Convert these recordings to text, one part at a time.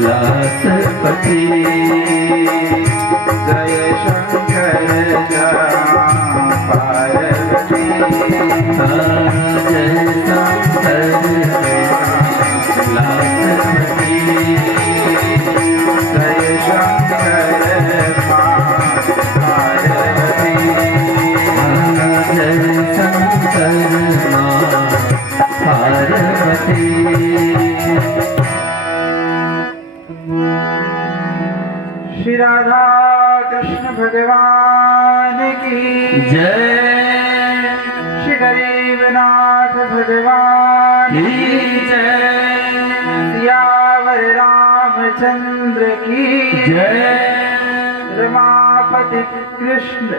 लासपति जय शंकर पार्वती जय शंकर लासपति जय शंकर पार्वती जय शंकर पार्वती। श्री राधा कृष्ण भगवान की जय। श्री गरीबनाथ भगवान की जय। सियावर रामचंद्र की जय।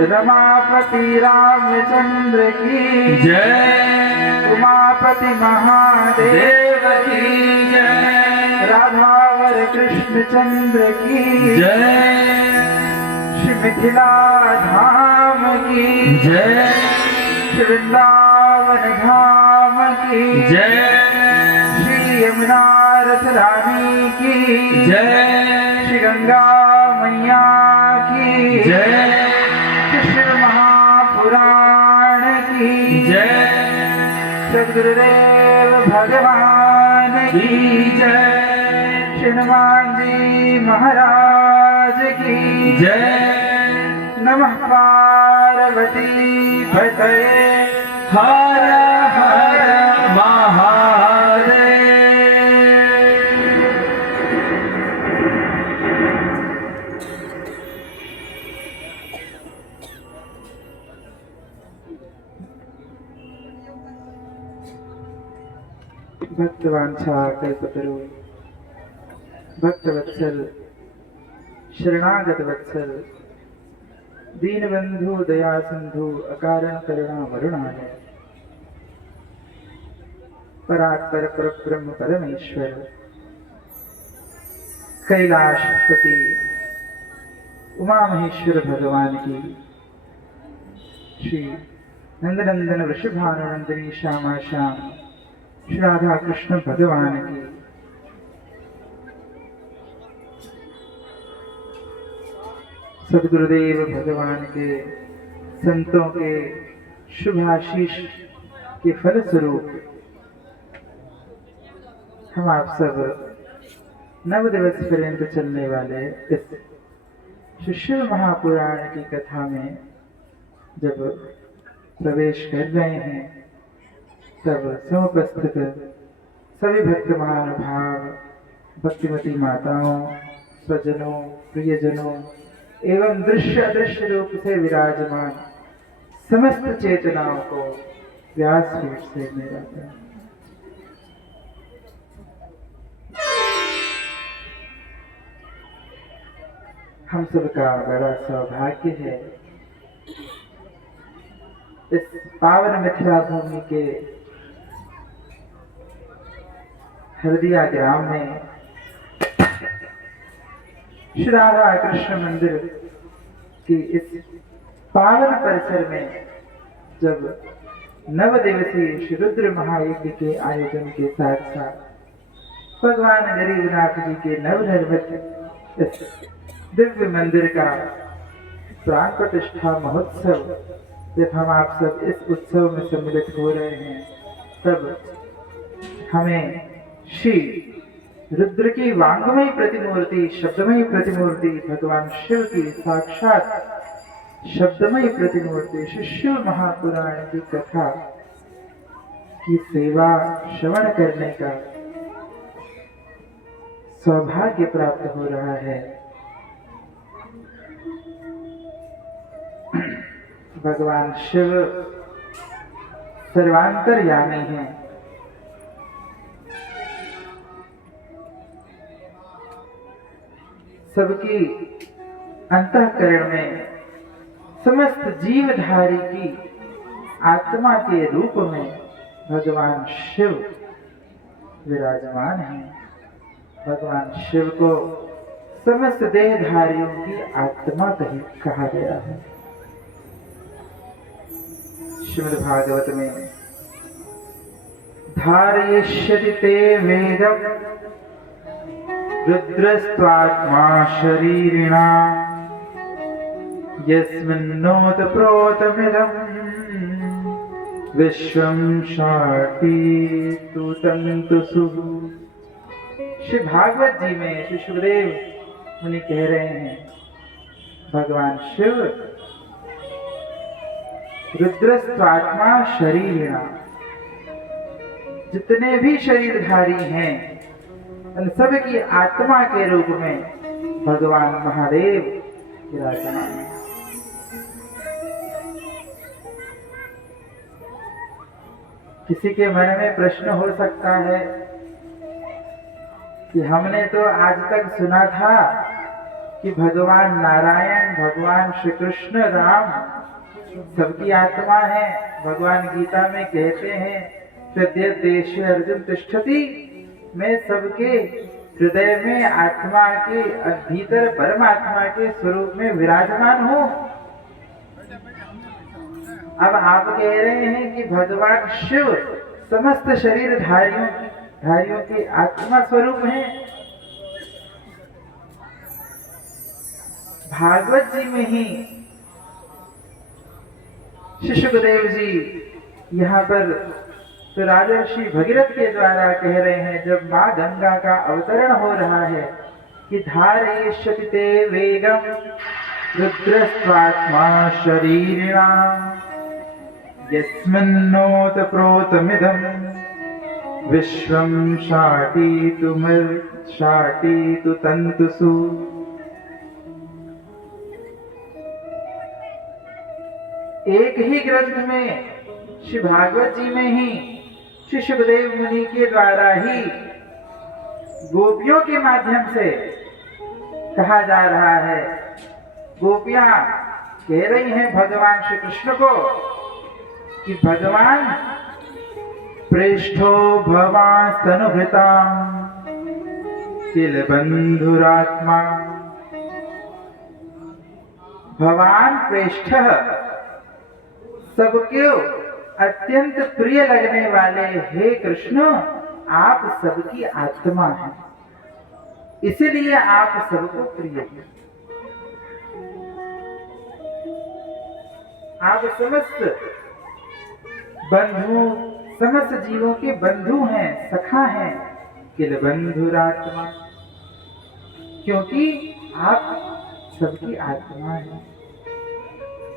रमापति रामचंद्र की जय। उमापति महादेव की जय। राधावर कृष्णचंद्र की जय। श्री मिथिला धाम की जय। श्री वृंदावन धाम की जय। श्री यमुना रस रानी की जय। श्री गंगा मैया की जय। श्री शिव महापुराण की जय। सद्गुरुदेव भगवान की जय। हनुमान जी महाराज की जय। नमः पार्वती पतये हर हर महादेव। भक्तवांछा कल्पतरु भक्तवत्सल शरणागत वत्सल दीनबंधु दया सिंधु अकारण करुणा वरुणाय परात्पर परब्रह्म परमेश्वर कैलाशपति उमा महेश्वर भगवान की श्री नंदनंदन वृषभानुनंदिनी श्यामा श्याम श्री राधा कृष्ण भगवान की सद्गुरुदेव भगवान के संतों के शुभाशीष के फलस्वरूप हम आप सब 9 दिवस पर्यंत चलने वाले इस शिव महापुराण की कथा में जब प्रवेश कर रहे हैं तब समुपस्थित सभी भक्त महानुभाव भक्तिमती माताओं स्वजनों प्रियजनों एवं दृश्य अदृश्य रूप से विराजमान समस्त चेतनाओं को व्यासपीठ से मेरा प्यार। हम सबका बड़ा सौभाग्य है इस पावन मिथिला भूमि के हरदिया ग्राम में श्री राधा कृष्ण मंदिर की इस पावन परिसर में जब 9 दिवसीय श्री रुद्र महायज्ञ के आयोजन के साथ साथ भगवान गरीबनाथ जी के नवनिर्मित इस दिव्य मंदिर का प्राण प्रतिष्ठा महोत्सव जब हम आप सब इस उत्सव में सम्मिलित हो रहे हैं, तब हमें श्री रुद्र की वांगमयी प्रतिमूर्ति, शब्दमयी प्रतिमूर्ति, भगवान शिव की साक्षात शब्दमयी प्रतिमूर्ति श्री शिव महापुराण की कथा की सेवा श्रवण करने का सौभाग्य प्राप्त हो रहा है। भगवान शिव सर्वांतर्यामी हैं। सबकी अंतःकरण में समस्त जीवधारी की आत्मा के रूप में भगवान शिव विराजमान हैं। भगवान शिव को समस्त देहधारियों की आत्मा कहा गया है। श्रीमद् भागवत में धारयिष्यति ते वेदम् रुद्रस्त्वात्मा शरीरिणा यस्मिन्नोतप्रोतमिदं विश्वं शाटीतु तन्तुषु। श्री भागवत जी में श्री सुखदेव मुनि कह रहे हैं, भगवान शिव रुद्रस्त्वात्मा शरीरिणा, जितने भी शरीरधारी हैं उन सब की आत्मा के रूप में भगवान महादेव विराजमान हैं। किसी के मन में प्रश्न हो सकता है कि हमने तो आज तक सुना था कि भगवान नारायण, भगवान श्री कृष्ण, राम सबकी आत्मा है। भगवान गीता में कहते हैं हृदयदेश अर्जुन तिष्ठति, मैं सबके हृदय में आत्मा के भीतर परमात्मा के स्वरूप में विराजमान हूँ। अब आप कह रहे हैं कि भगवान शिव समस्त शरीरधारियों की आत्मा स्वरूप हैं। भागवत जी में ही श्री सुखदेव जी यहाँ पर तो राजर्षि भगीरथ के द्वारा कह रहे हैं, जब माँ गंगा का अवतरण हो रहा है कि धारयिष्यति ते वेगम रुद्रस्त्वात्मा शरीरिणा यस्मिन्नोतप्रोतमिदं विश्वं शाटीतु तन्तुषु। एक ही ग्रंथ में श्री भागवत जी में ही श्री सुखदेव मुनि के द्वारा ही गोपियों के माध्यम से कहा जा रहा है। गोपियां कह रही हैं भगवान श्री कृष्ण को कि भगवान प्रेष्ठो भवास्तनुभृतां किल बंधुरात्मा। भगवान प्रेष्ठ सबके अत्यंत प्रिय लगने वाले हे कृष्ण, आप सबकी आत्मा हैं, इसीलिए आप सबको प्रिय हैं। आप समस्त बंधु, समस्त जीवों के बंधु हैं, सखा हैं, किल बंधुरात्मा, क्योंकि आप सबकी आत्मा हैं।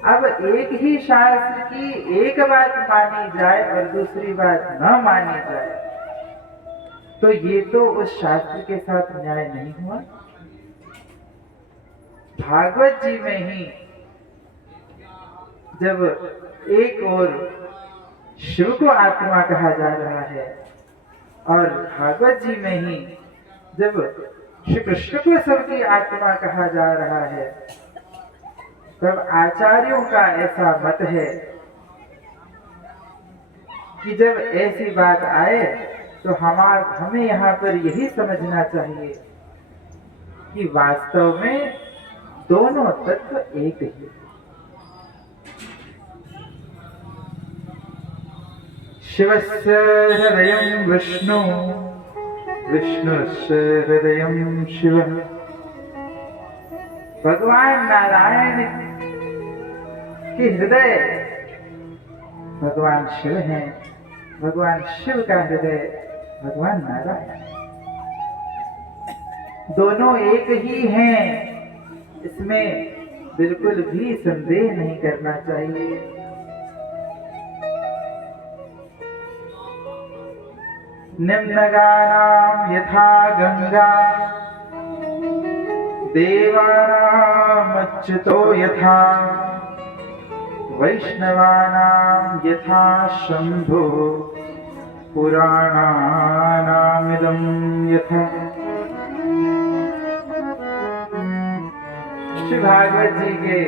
अब एक ही शास्त्र की एक बात मानी जाए और दूसरी बात न मानी जाए तो ये तो उस शास्त्र के साथ न्याय नहीं हुआ। भागवत जी में ही जब एक और शिव को आत्मा कहा जा रहा है और भागवत जी में ही जब श्री कृष्ण को सबकी आत्मा कहा जा रहा है, तब आचार्यों का ऐसा मत है कि जब ऐसी बात आए तो हमें यहाँ पर यही समझना चाहिए कि वास्तव में दोनों तत्व एक ही। शिवस्य हृदयं विष्णु विष्णुश्च हृदयं शिवः। भगवान नारायण के हृदय भगवान शिव हैं। भगवान शिव का हृदय भगवान नारायण। दोनों एक ही हैं, इसमें बिल्कुल भी संदेह नहीं करना चाहिए। निम्नगानां यथा गंगा देवानामच्युतो यथा वैष्णवानां यथा शंभो पुराणानामिदं यथा। श्री भागवत जी के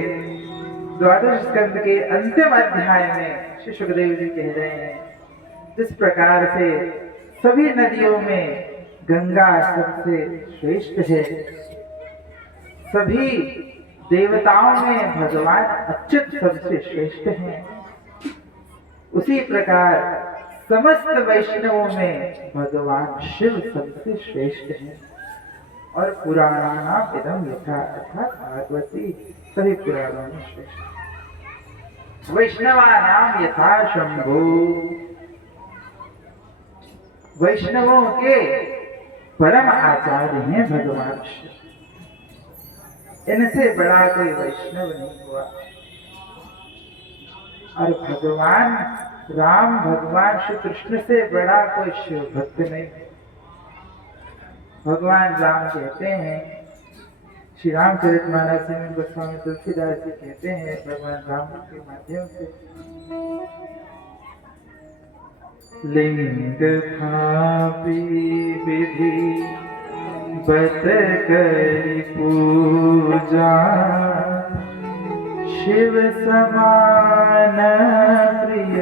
द्वादश स्कंद के अंतिम अध्याय में श्री सुखदेव जी कह रहे हैं, जिस प्रकार से सभी नदियों में गंगा सबसे श्रेष्ठ है, सभी देवताओं में भगवान अच्युत सबसे श्रेष्ठ हैं, उसी प्रकार समस्त वैष्णवों में भगवान शिव सबसे श्रेष्ठ है। और पुराणानां इदं यथा, अर्थात भागवती सभी पुराणों में श्रेष्ठ। वैष्णवानां यथा शंभो, वैष्णवों के परम आचार्य हैं भगवान शिव। इनसे बड़ा कोई वैष्णव नहीं हुआ। और भगवान राम, भगवान श्री कृष्ण से बड़ा कोई शिव भक्त नहीं। भगवान राम कहते हैं, श्री रामचरितमानस में गोस्वामी तुलसीदास जी कहते हैं भगवान राम के माध्यम से, लिंग थापि विधि बत करि पूजा, शिव समान प्रिय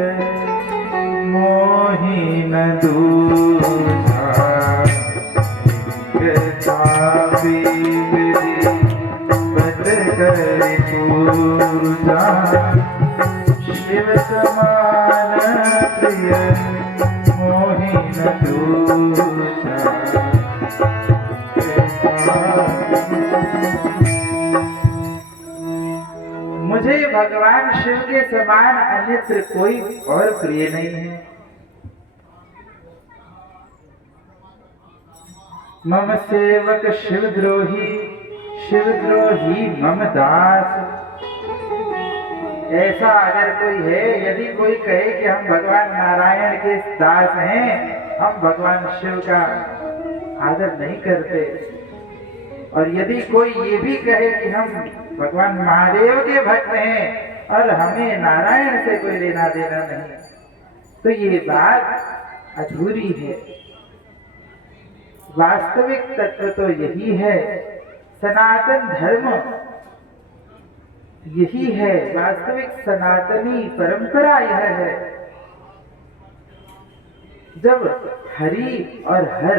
मोहि न दूजा। थापि विधि बत करि पूजा, शिव समान प्रिय मोहि न दूजा। मुझे भगवान शिव के समान अन्यत्र कोई और प्रिय नहीं है। मम सेवक शिवद्रोही, शिवद्रोही मम दास। ऐसा अगर कोई है, यदि कोई कहे कि हम भगवान नारायण के दास हैं, हम भगवान शिव का आदर नहीं करते, और यदि कोई ये भी कहे कि हम भगवान महादेव के भक्त हैं और हमें नारायण से कोई लेना देना नहीं, तो ये बात अधूरी है। वास्तविक तत्व तो यही है, सनातन धर्म यही है, वास्तविक सनातनी परंपरा यह है। जब हरि और हर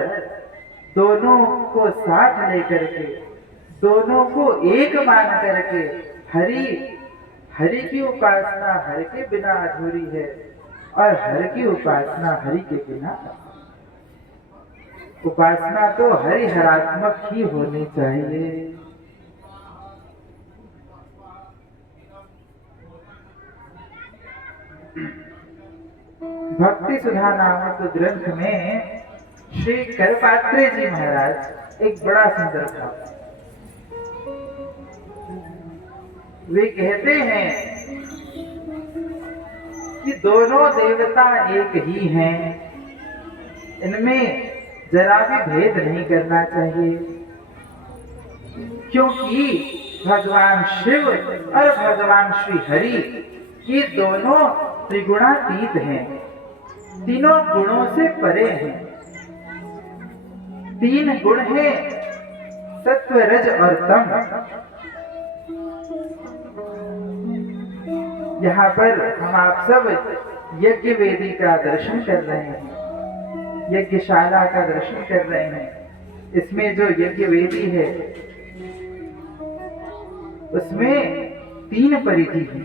दोनों को साथ लेकर के, दोनों को एक मान करके, हरि की उपासना हर के बिना अधूरी है और हर की उपासना हरि के बिना। उपासना तो हरिहरात्मक ही होनी चाहिए। भक्ति सुधा नामक ग्रंथ में श्री करपात्रे जी महाराज एक बड़ा सुंदर था। वे कहते हैं कि दोनों देवता एक ही हैं, इनमें जरा भी भेद नहीं करना चाहिए, क्योंकि भगवान शिव और भगवान श्री हरि ये दोनों त्रिगुणातीत हैं, तीनों गुणों से परे हैं। तीन गुण हैं, सत्व रज और तम। यहाँ पर हम आप सब यज्ञ वेदी का दर्शन कर रहे हैं, यज्ञशाला का दर्शन कर रहे हैं। इसमें जो यज्ञ वेदी है उसमें तीन परिधि है।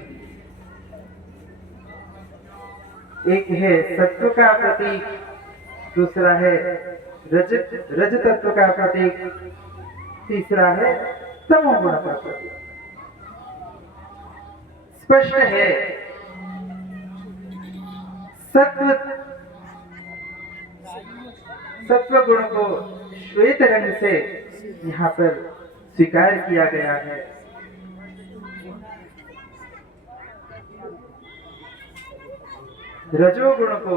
एक है सत्व का प्रतीक, दूसरा है रज तत्व का प्रतीक, तीसरा है तमोगुण का प्रतीक। स्पष्ट है सत्व गुण को श्वेत रंग से यहाँ पर स्वीकार किया गया है। रजोगुण को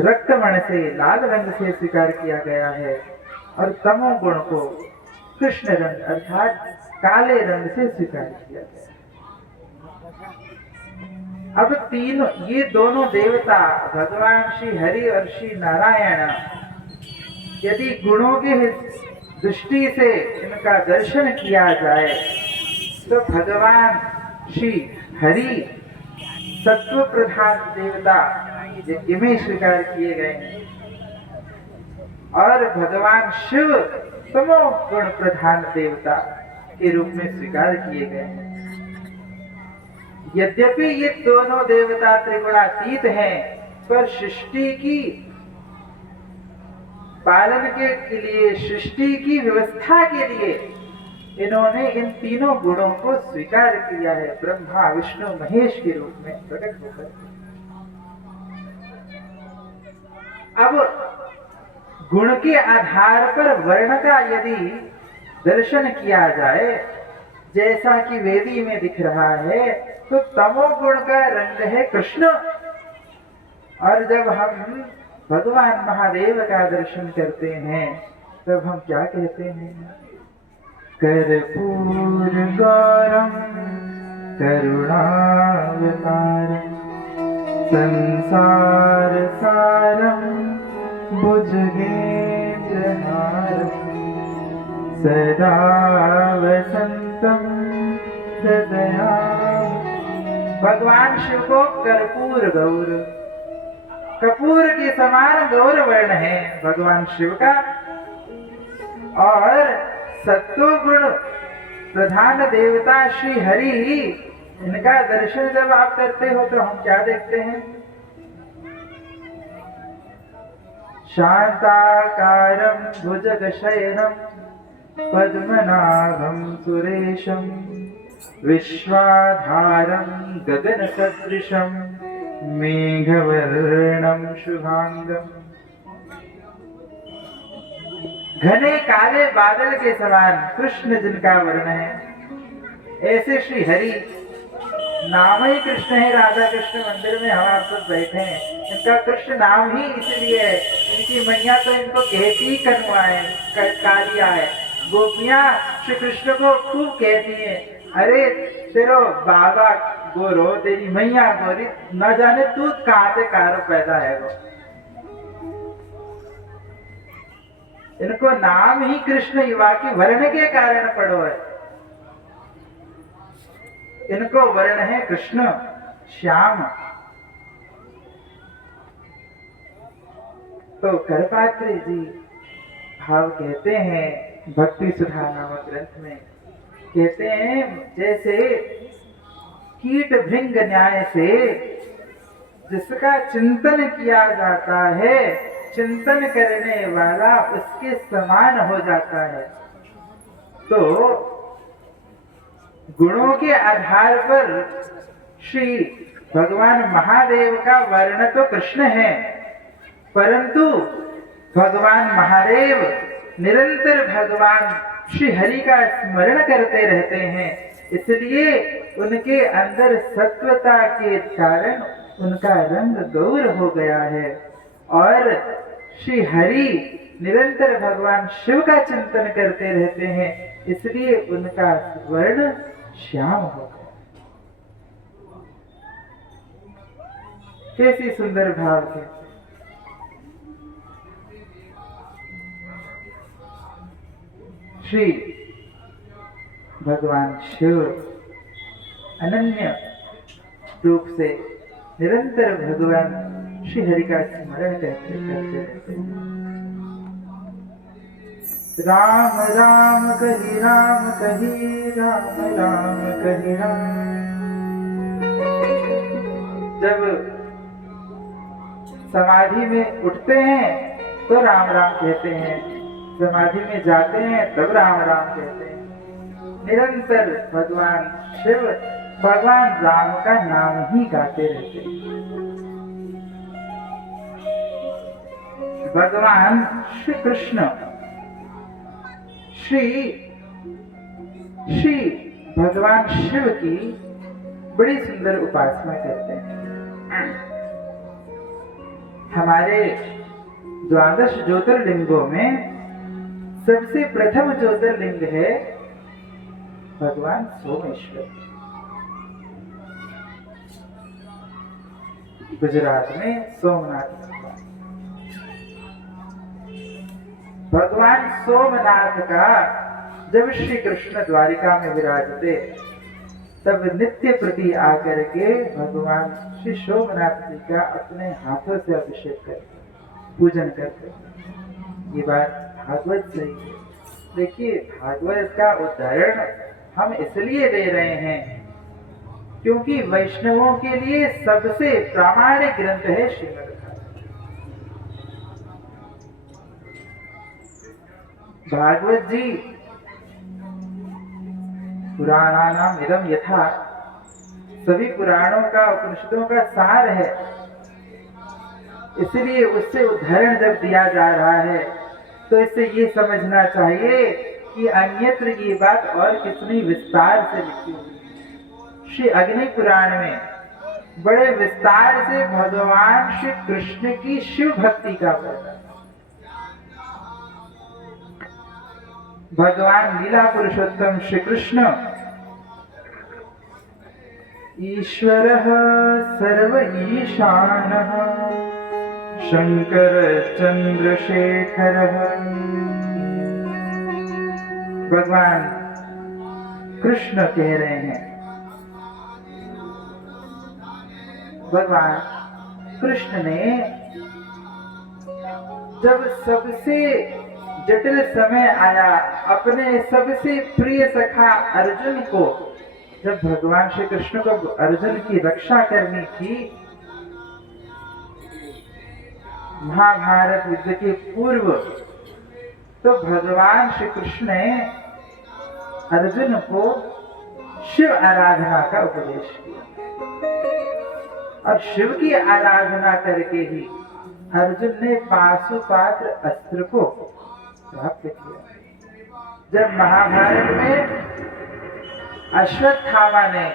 रक्तवर्ण से लाल रंग से स्वीकार किया गया है और तमोगुण को कृष्ण रंग अर्थात काले रंग से स्वीकार किया गया है। अब तीनों ये दोनों देवता भगवान श्री हरि और श्री नारायण, यदि गुणों की दृष्टि से इनका दर्शन किया जाए तो भगवान श्री हरि सत्व प्रधान देवता यज्ञ में स्वीकार किए गए हैं और भगवान शिव तमो गुण प्रधान देवता के रूप में स्वीकार किए गए हैं। यद्यपि ये दोनों देवता त्रिगुणातीत हैं, पर सृष्टि की पालन के लिए, सृष्टि की व्यवस्था के लिए इन्होंने इन तीनों गुणों को स्वीकार किया है, ब्रह्मा विष्णु महेश के रूप में प्रकट होकर। अब गुण के आधार पर वर्ण का यदि दर्शन किया जाए, जैसा कि वेदी में दिख रहा है, तो तमोगुण का रंग है कृष्ण। और जब हम भगवान महादेव का दर्शन करते हैं तब हम क्या कहते हैं? कर्पूर गौरम करुणावतारम संसार सारम भुजगेन्द्रहारम सदा वसंतम सदया। भगवान शिव को कर्पूर गौर, कपूर के समान गौर वर्ण है भगवान शिव का। और सत्वगुण प्रधान देवता श्री हरि, इनका दर्शन जब आप करते हो तो हम क्या देखते हैं? शांताकारं भुजगशयनं पद्मनाभं सुरेशं विश्वाधारं गगनसदृशं मेघवर्णं शुभांगं। घने काले बादल के समान कृष्ण जिनका वर्ण है, ऐसे श्री हरि, नाम ही कृष्ण है। राधा कृष्ण मंदिर में हम आप सब बैठे हैं, इनका कृष्ण नाम ही इसलिए है, इनकी मैया तो इनको कहती कनुआ है, कालिया है। गोपियां श्री कृष्ण को खूब कहती हैं, अरे तेरो बाबा गोरो, तेरी मैया गोरी, न जाने तू कहाँ से कार पैदा है। वो इनको नाम ही कृष्ण युवा की वर्ण के कारण पड़ो है। इनको वर्ण है कृष्ण श्याम। तो करपात्री जी भाव कहते हैं भक्ति सुधा नामक ग्रंथ में, कहते हैं जैसे कीट भृंग न्याय से जिसका चिंतन किया जाता है, चिंतन करने वाला उसके समान हो जाता है। तो गुणों के आधार पर श्री भगवान महादेव का वर्ण तो कृष्ण है, परंतु भगवान महादेव निरंतर भगवान श्री हरि का स्मरण करते रहते हैं, इसलिए उनके अंदर सत्वता के कारण उनका रंग गौर हो गया है। और श्री हरि निरंतर भगवान शिव का चिंतन करते रहते हैं, इसलिए उनका वर्ण श्याम हो गया। कैसी सुंदर भाव है। श्री भगवान शिव अनन्य रूप से निरंतर भगवान श्री हरि का स्मरण करते रहते हैं। राम राम कही राम कही, राम राम कही राम। जब समाधि में उठते हैं तो राम राम कहते हैं, समाधि में जाते हैं तब राम राम कहते हैं। निरंतर भगवान शिव, भगवान राम का नाम ही गाते रहते हैं। भगवान श्री कृष्ण श्री भगवान शिव की बड़ी सुंदर उपासना करते हैं। हमारे द्वादश ज्योतिर्लिंगों में सबसे प्रथम ज्योतिर्लिंग है भगवान सोमेश्वर। गुजरात में सोमनाथ भगवान सोमनाथ का जब श्री कृष्ण द्वारिका में विराजते तब नित्य प्रति आकर के भगवान श्री सोमनाथ जी का अपने हाथों से अभिषेक करते, पूजन करते। ये बात भागवत सही है। देखिए, भागवत का उदाहरण हम इसलिए दे रहे हैं क्योंकि वैष्णवों के लिए सबसे प्रामाणिक ग्रंथ है श्रीमद् भागवत जी। पुराणानाम इदम यथा, सभी पुराणों का, उपनिषदों का सार है। इसलिए उससे उदाहरण जब दिया जा रहा है तो इससे ये समझना चाहिए कि अन्यत्र ये बात और कितनी विस्तार से लिखी हुई। श्री अग्नि पुराण में बड़े विस्तार से भगवान श्री कृष्ण की शिव भक्ति का वर्णन, भगवान लीला पुरुषोत्तम श्री कृष्ण ईश्वरः सर्व ईशानः शंकर चंद्रशेखरः। भगवान कृष्ण कह रहे हैं, भगवान कृष्ण ने जब सबसे जटिल समय आया, अपने सबसे प्रिय सखा अर्जुन को, जब भगवान श्री कृष्ण को अर्जुन की रक्षा करनी थी, महाभारत युद्ध के पूर्व, तो भगवान श्री कृष्ण ने अर्जुन को शिव आराधना का उपदेश किया और शिव की आराधना करके ही अर्जुन ने पाशुपात्र अस्त्र को प्राप्त किया। जब महाभारत में अश्वत्थामा ने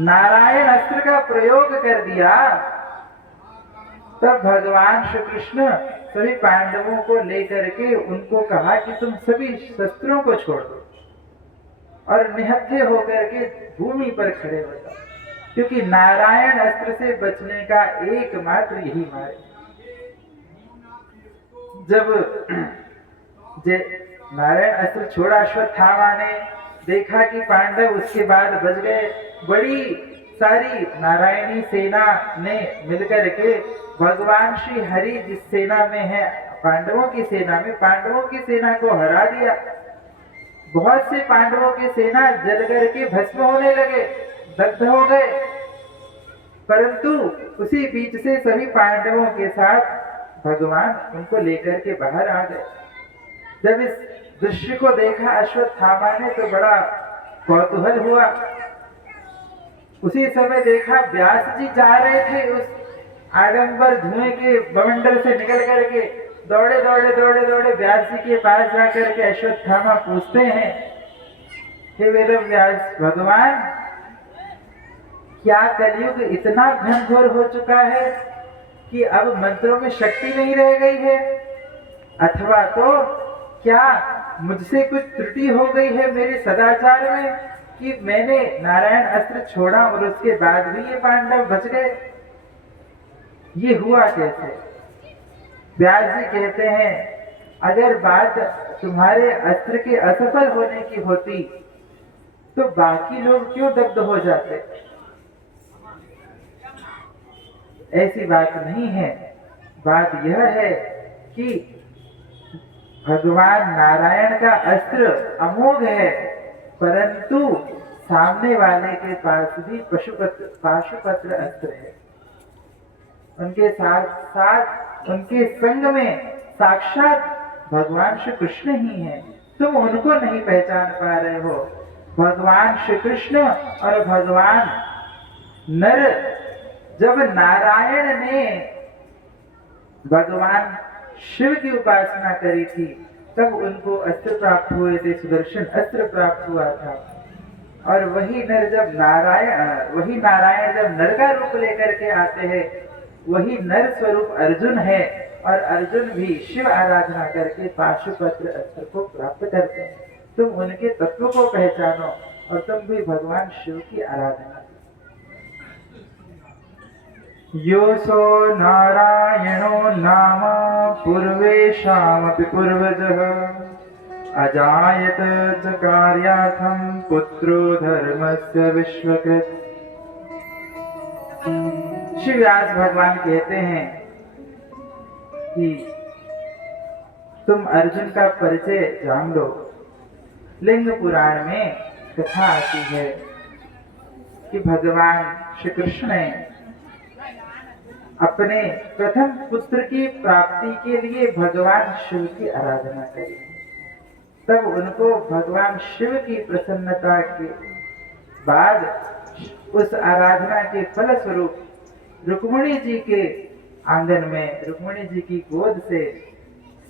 नारायण अस्त्र का प्रयोग कर दिया, तब भगवान श्री कृष्ण सभी पांडवों को लेकर के उनको कहा कि तुम सभी शस्त्रों को छोड़ दो और निहत्थे होकर के भूमि पर खड़े हो जाओ, क्योंकि नारायण अस्त्र से बचने का एकमात्र यही मार्ग। जब नारायण अस्त्र छोड़ा अश्वत्थामा ने, देखा कि पांडव उसके बाद बच गए। बड़ी सारी नारायणी सेना ने मिलकर के भगवान श्री हरि जिस सेना में है, पांडवों की सेना में, पांडवों की सेना को हरा दिया। बहुत से पांडवों की सेना जल करके भस्म होने लगे, दग्ध हो गए। परंतु उसी बीच से सभी पांडवों के साथ भगवान उनको लेकर के बाहर आ गए। जब इस दृश्य को देखा अश्वत्थामा ने तो बड़ा कौतूहल हुआ। उसी समय देखा व्यास जी जा रहे थे उस आडंबर धुएं के बवंडर से निकल करके, दौड़े दौड़े दौड़े दौड़े व्यास जी के पास जाकर के अश्वत्थामा पूछते हैं, हे वेद व्यास भगवान, क्या कलयुग इतना घनघोर हो चुका है कि अब मंत्रों में शक्ति नहीं रह गई है, अथवा तो क्या मुझसे कुछ त्रुटि हो गई है मेरे सदाचार में कि मैंने नारायण अस्त्र छोड़ा और उसके बाद भी ये पांडव बच गए? ये हुआ कैसे? व्यास जी कहते हैं, अगर बात तुम्हारे अस्त्र के असफल होने की होती तो बाकी लोग क्यों दग्ध हो जाते? ऐसी बात नहीं है। बात यह है कि भगवान नारायण का अस्त्र अमोघ है, परंतु सामने वाले के पास भी पाशुपत्र अस्त्र है। उनके साथ साथ उनके संग में साक्षात भगवान श्री कृष्ण ही हैं। तुम उनको नहीं पहचान पा रहे हो। भगवान श्री कृष्ण और भगवान नर, जब नारायण ने भगवान शिव की उपासना करी थी तब उनको अस्त्र प्राप्त हुए थे, सुदर्शन अस्त्र प्राप्त हुआ था। और वही नारायण जब नर का रूप लेकर के आते हैं, वही नर स्वरूप अर्जुन है और अर्जुन भी शिव आराधना करके पाशुपत्र अस्त्र को प्राप्त करते हैं। तुम उनके तत्व को पहचानो और तुम भी भगवान शिव की आराधना। योऽसो नारायणो नाम पूर्वेषामपि पूर्वजः अजायत च कार्यार्थं पुत्रो धर्मस्य विश्वकृत्। श्री व्यास भगवान कहते हैं कि तुम अर्जुन का परिचय जान लो। लिंग पुराण में कथा आती है कि भगवान श्री कृष्ण ने अपने प्रथम पुत्र की प्राप्ति के लिए भगवान शिव की आराधना करी। तब उनको भगवान शिव की प्रसन्नता के बाद उस आराधना के फल स्वरूप रुक्मिणी जी के आंगन में, रुक्मिणी जी की गोद से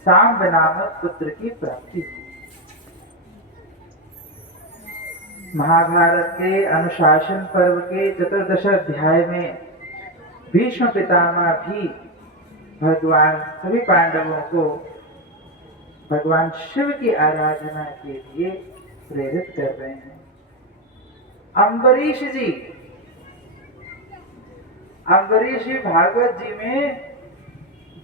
सांब नामक पुत्र की प्राप्ति हुई। महाभारत के अनुशासन पर्व के 14 अध्याय में भीष्म पितामह भी भगवान सभी पांडवों को भगवान शिव की आराधना के लिए प्रेरित कर रहे हैं। अम्बरीश जी भागवत जी में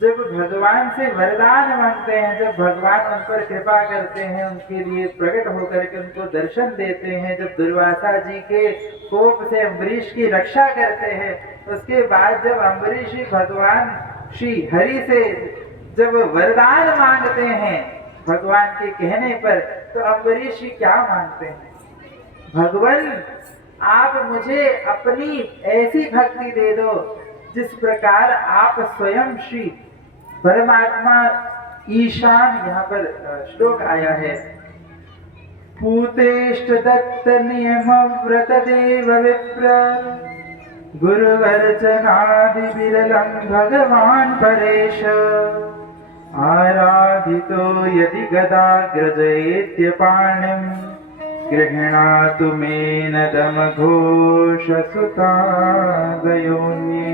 जब भगवान से वरदान मांगते हैं, जब भगवान उन पर कृपा करते हैं, उनके लिए प्रकट होकर के उनको दर्शन देते हैं, जब दुर्वासा जी के कोप से अम्बरीश की रक्षा करते हैं, उसके बाद जब अम्बरीश जी भगवान श्री हरि से जब वरदान मांगते हैं भगवान के कहने पर, तो अम्बरीश जी क्या मांगते हैं? भगवान आप मुझे अपनी ऐसी भक्ति दे दो जिस प्रकार आप स्वयं श्री परमात्मा ईशान, यहाँ पर श्लोक आया है, पूतेष्ट दत्त नियम व्रत देव विप्र गुरुवर्चनादि विरलं भगवान परेश आराधितो यदि गदाग्रजयेत्य पाणिं गृह्णातु मेन दमघोष सुतादयोन्ये।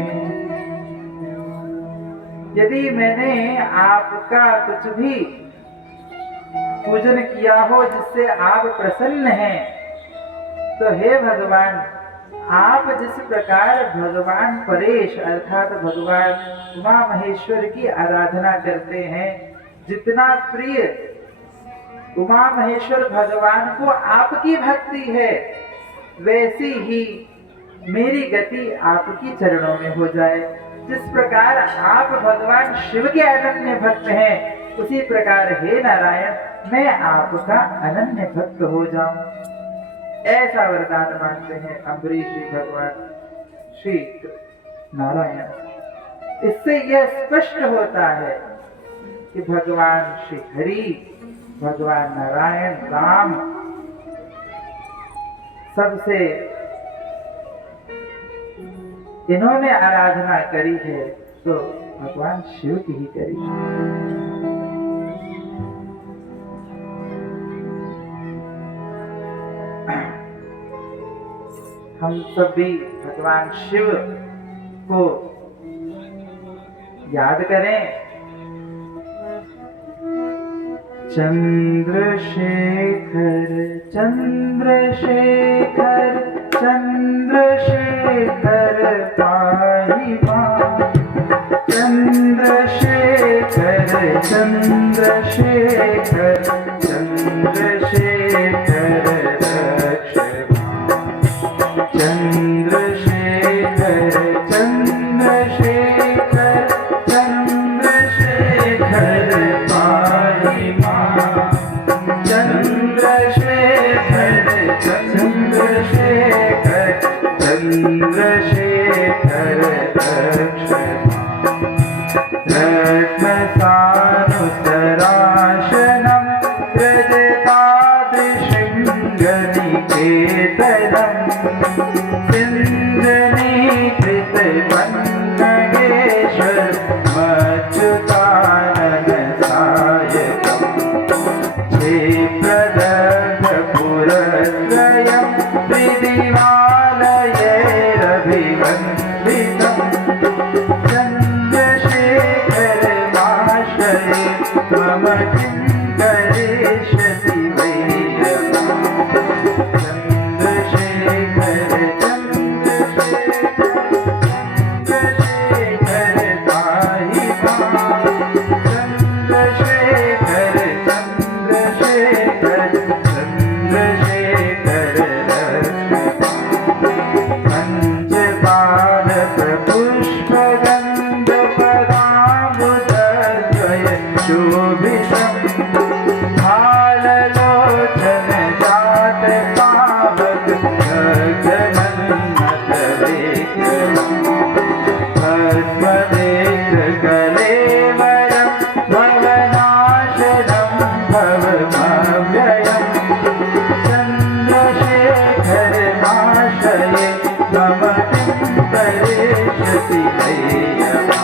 यदि मैंने आपका कुछ भी पूजन किया हो जिससे आप प्रसन्न हैं, तो हे भगवान, आप जिस प्रकार भगवान परेश अर्थात भगवान उमा महेश्वर की आराधना करते हैं, जितना प्रिय उमा महेश्वर भगवान को आपकी भक्ति है, वैसी ही मेरी गति आपकी चरणों में हो जाए। जिस प्रकार आप भगवान शिव के अनन्य भक्त हैं, उसी प्रकार हे नारायण मैं आपका अनन्य भक्त हो जाऊं, ऐसा वरदान मांगते हैं अम्बरीश जी भगवान श्री नारायण। इससे यह स्पष्ट होता है कि भगवान श्री हरि, भगवान नारायण राम सबसे इन्होंने आराधना करी है तो भगवान शिव की ही करी है। हम सब भी भगवान शिव को याद करें। चंद्रशेखर चंद्रशेखर चंद्रशेखर पाहि मां, चंद्रशेखर चंद्रशेखर चंद्रशेखर रक्ष मां, चंद्रशेखर चंद्रशेखर चंद्रशेखर पाहि मां, चंद्रशेखर चंद्रशेखर चंद्रशेखर रक्ष मां। व्रजतादृशृङ्गनिकेतनम् सिन्धनीकृतपन्नगेश्वर मच्युताननसायकम् क्षेप्रदग्धपुरत्रयं त्रिदिवालयैरभिवन्दितम् चन्द्रशेखरमाश्रये मम किं करिष्यति वै रमा चन्द्रशेखर चन्द्रशेखर पाहि मां चन्द्रशेखर चन्द्रशेखर चन्द्रशेखर पञ्चपादपुष्पगन्धपदाम्बुजद्वय शोभितम् भाललोचन जातपावक गगनन्नतवेक्रमम् भस्मदेशकलेवरं भवनाशनं भवमव्ययम् चन्द्रशेखरमाश्रये मम किं करिष्यति वै रमा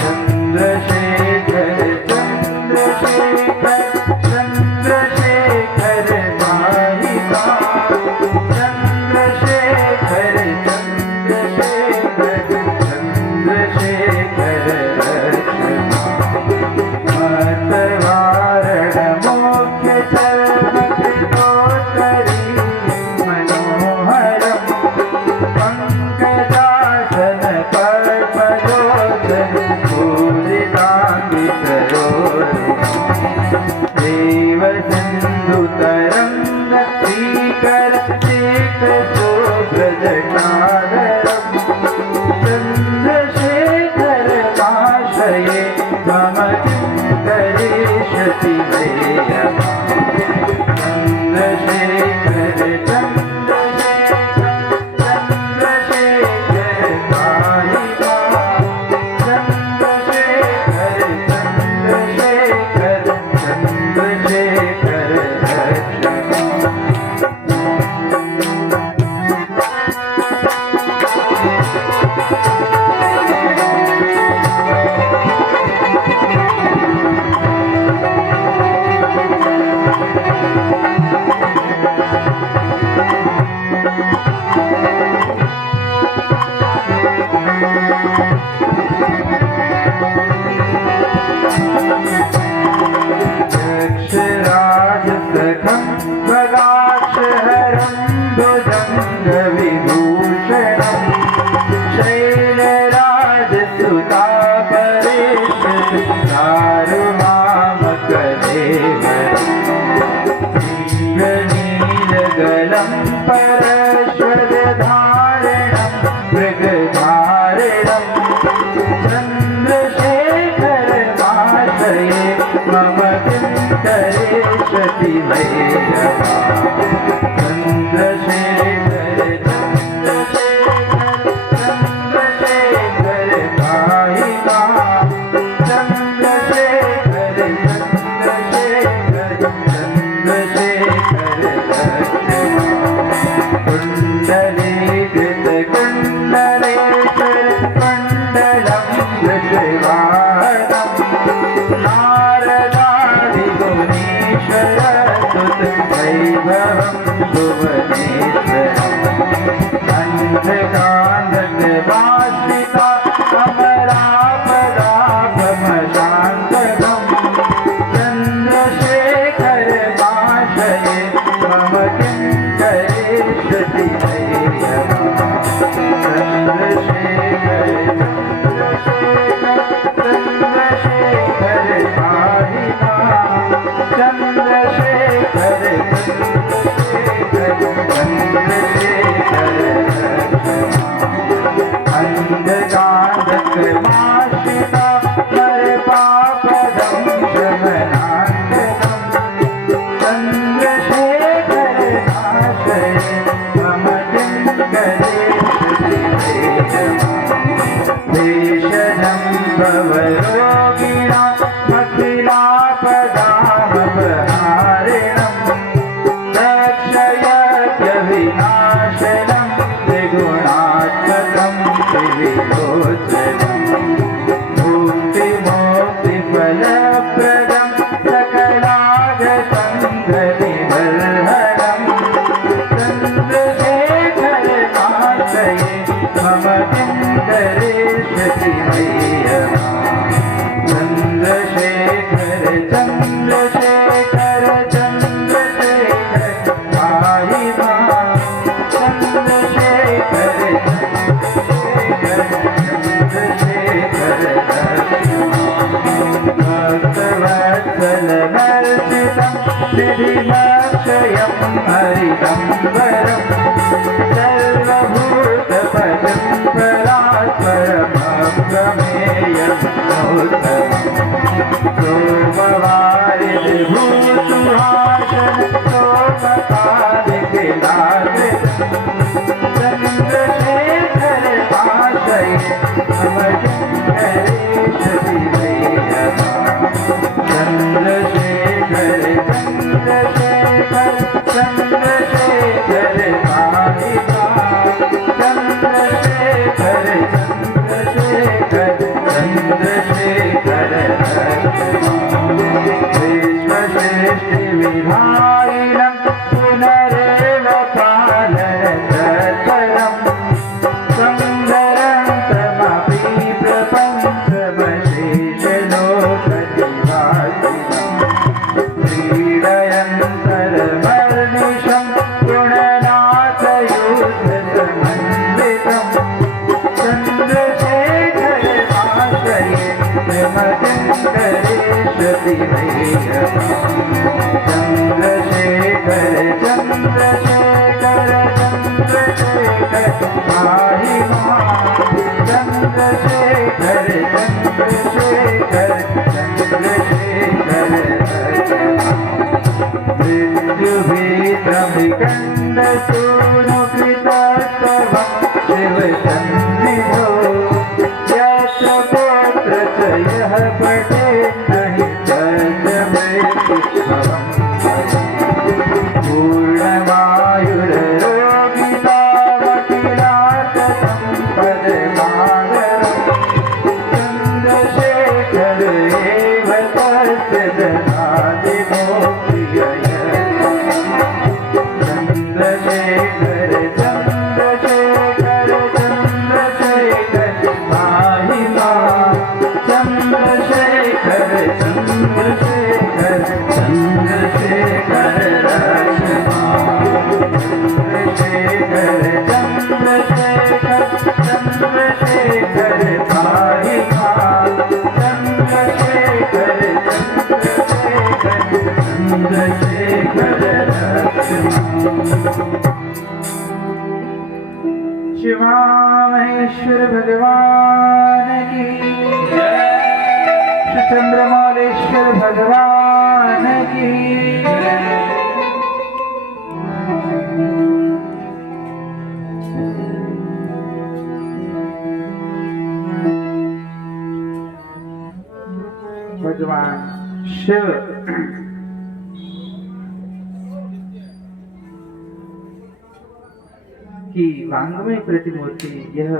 चन्द्रशेखर चन्द्रशेखर चन्द्रशेखर पाहि मां चन्द्रशेखर चन्द्रशेखर चन्द्रशेखर रक्ष मां मतवारणमोक्षचर्मकृतोत्तरी मनोहरम् पङ्कजासन पर्पलोचन देवसिन्धुतरङ्ग श्रीकर शेखरशोभ्रजटाधरम् चन्द्रशेखरमाश्रये मम किं करिष्यति वै रमा चन्द्रशेखर चन्द्रशेखर चन्द्रशेखर पाहि मां चन्द्रशेखर चन्द्रशेखर चन्द्रशेखर रक्ष यक्षराजसखं मगाक्षहरं भुजङ्गविभूषणं शैलराजसुतापरेश दारुमामकदेवरम् नीलगलं परश्वरधारणं मृगधारिणम् चन्द्रशेखरमाश्रये मम किं करिष्यति वै रमा चन्द्रशेखर चन्द्रशेखर चन्द्रशेखर पाहि मां चन्द्रशेखर चन्द्रशेखर चन्द्रशेखर रक्ष कुण्डलीकृतकुण्डलेश्वर मण्डलं वृषवाहनम् नारदादिगुणीश्वरसुत वैभवं भुवनेश्वरम् अन्धकान्धवासिता कमलापदापमशान्तकम् चन्द्रशेखरमाश्रये समन्वितं निधिमक्षयं हरितं वरं सर्वभूतपदं परात्परमप्रमेयं सोमवारिभूतुहासन सोमकारिविलासितं चन्द्रशेखर आशय अमजनरेश विवेयता चन्द्रशेखर चन्द्रशेखर चन्द्रशेखर पालिका चन्द्रशेखर चन्द्रशेखर चन्द्रशेखर विश्वश्रेष्ठि विधायिनं पुनरेव कालरतरं सुन्दरन्तमपि प्रपञ्चमशेषलोकनिवासिनं क्रीडयन्तरमर्निशं गुणनाथयुद्धसमन्वितं चन्द्रशेखर आश्रये प्रमजङ्करेशति वैयता चन्द्रशेखर चन्द्रशेखर चन्द्रशेखर पाहि मां चन्द्रशेखर चन्द्रशेखर चन्द्रशेखर मृत्युभीतमिकण्डसूनुकृतस्तवं शिवसन्निधौ यस्य गोत्र च यः पठेत् नहि तस्य मृत्युभवम् पूर्णमायुररोगितावकिलासम्पदमागरं चन्द्रशेखर एव तस्य ददाति मोक्षयः चन्द्रशेखर चन्द्रशेखर चन्द्रशेखर पाहि मां चन्द्रशेखर चन्द्रशेखर चन्द्रशेखर रक्ष मां चन्द्रशेखर चन्द्रशेखर चन्द्रशेखर पाहि मां चन्द्रशेखर चन्द्रशेखर चन्द्रशेखर रक्ष शिवा महेश्वर भगवान की श्री चंद्रमौलेश्वर भगवान की भगवान शिव की वांग्मय प्रतिमूर्ति यह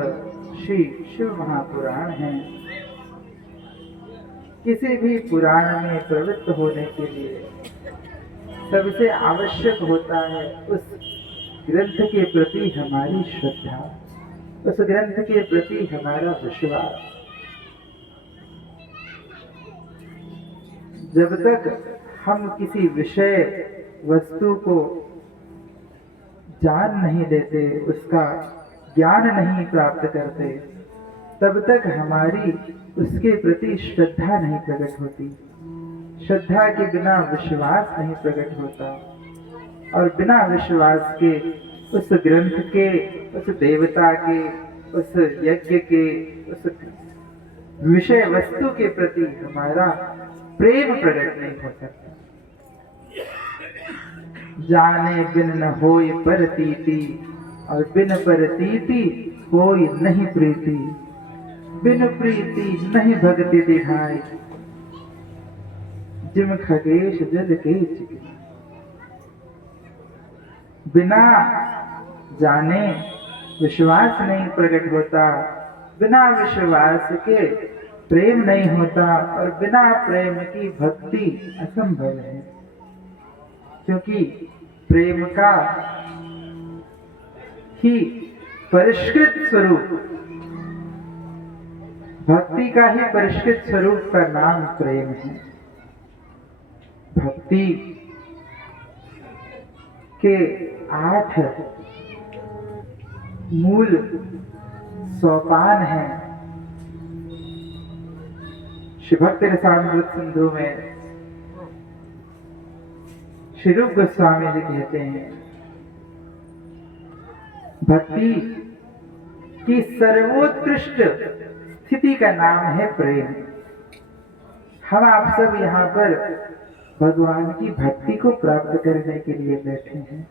श्री शिव महापुराण है। किसी भी पुराण में प्रवृत्त होने के लिए सबसे आवश्यक होता है उस ग्रंथ के प्रति हमारी श्रद्धा, उस ग्रंथ के प्रति हमारा विश्वास। जब तक हम किसी विषय वस्तु को जान नहीं लेते, उसका ज्ञान नहीं प्राप्त करते, तब तक हमारी उसके प्रति श्रद्धा नहीं प्रकट होती। श्रद्धा के बिना विश्वास नहीं प्रकट होता और बिना विश्वास के उस ग्रंथ के, उस देवता के, उस यज्ञ के, उस विषय वस्तु के प्रति हमारा प्रेम प्रकट नहीं हो सकता। जाने बिन न होय परतीति और बिन परतीति होय नहीं प्रीति, बिन प्रीति नहीं भक्ति दिखाई, जिम खगेश जल के चिकना। बिना जाने विश्वास नहीं प्रकट होता, बिना विश्वास के प्रेम नहीं होता और बिना प्रेम की भक्ति असंभव है। क्योंकि प्रेम का ही परिष्कृत स्वरूप, भक्ति का ही परिष्कृत स्वरूप का नाम प्रेम है। भक्ति के 8 मूल सोपान हैं। श्री भक्ति रसामृत सिंधु में श्री रूप गोस्वामी जी कहते हैं भक्ति की सर्वोत्कृष्ट स्थिति का नाम है प्रेम। हम आप सब यहाँ पर भगवान की भक्ति को प्राप्त करने के लिए बैठे हैं।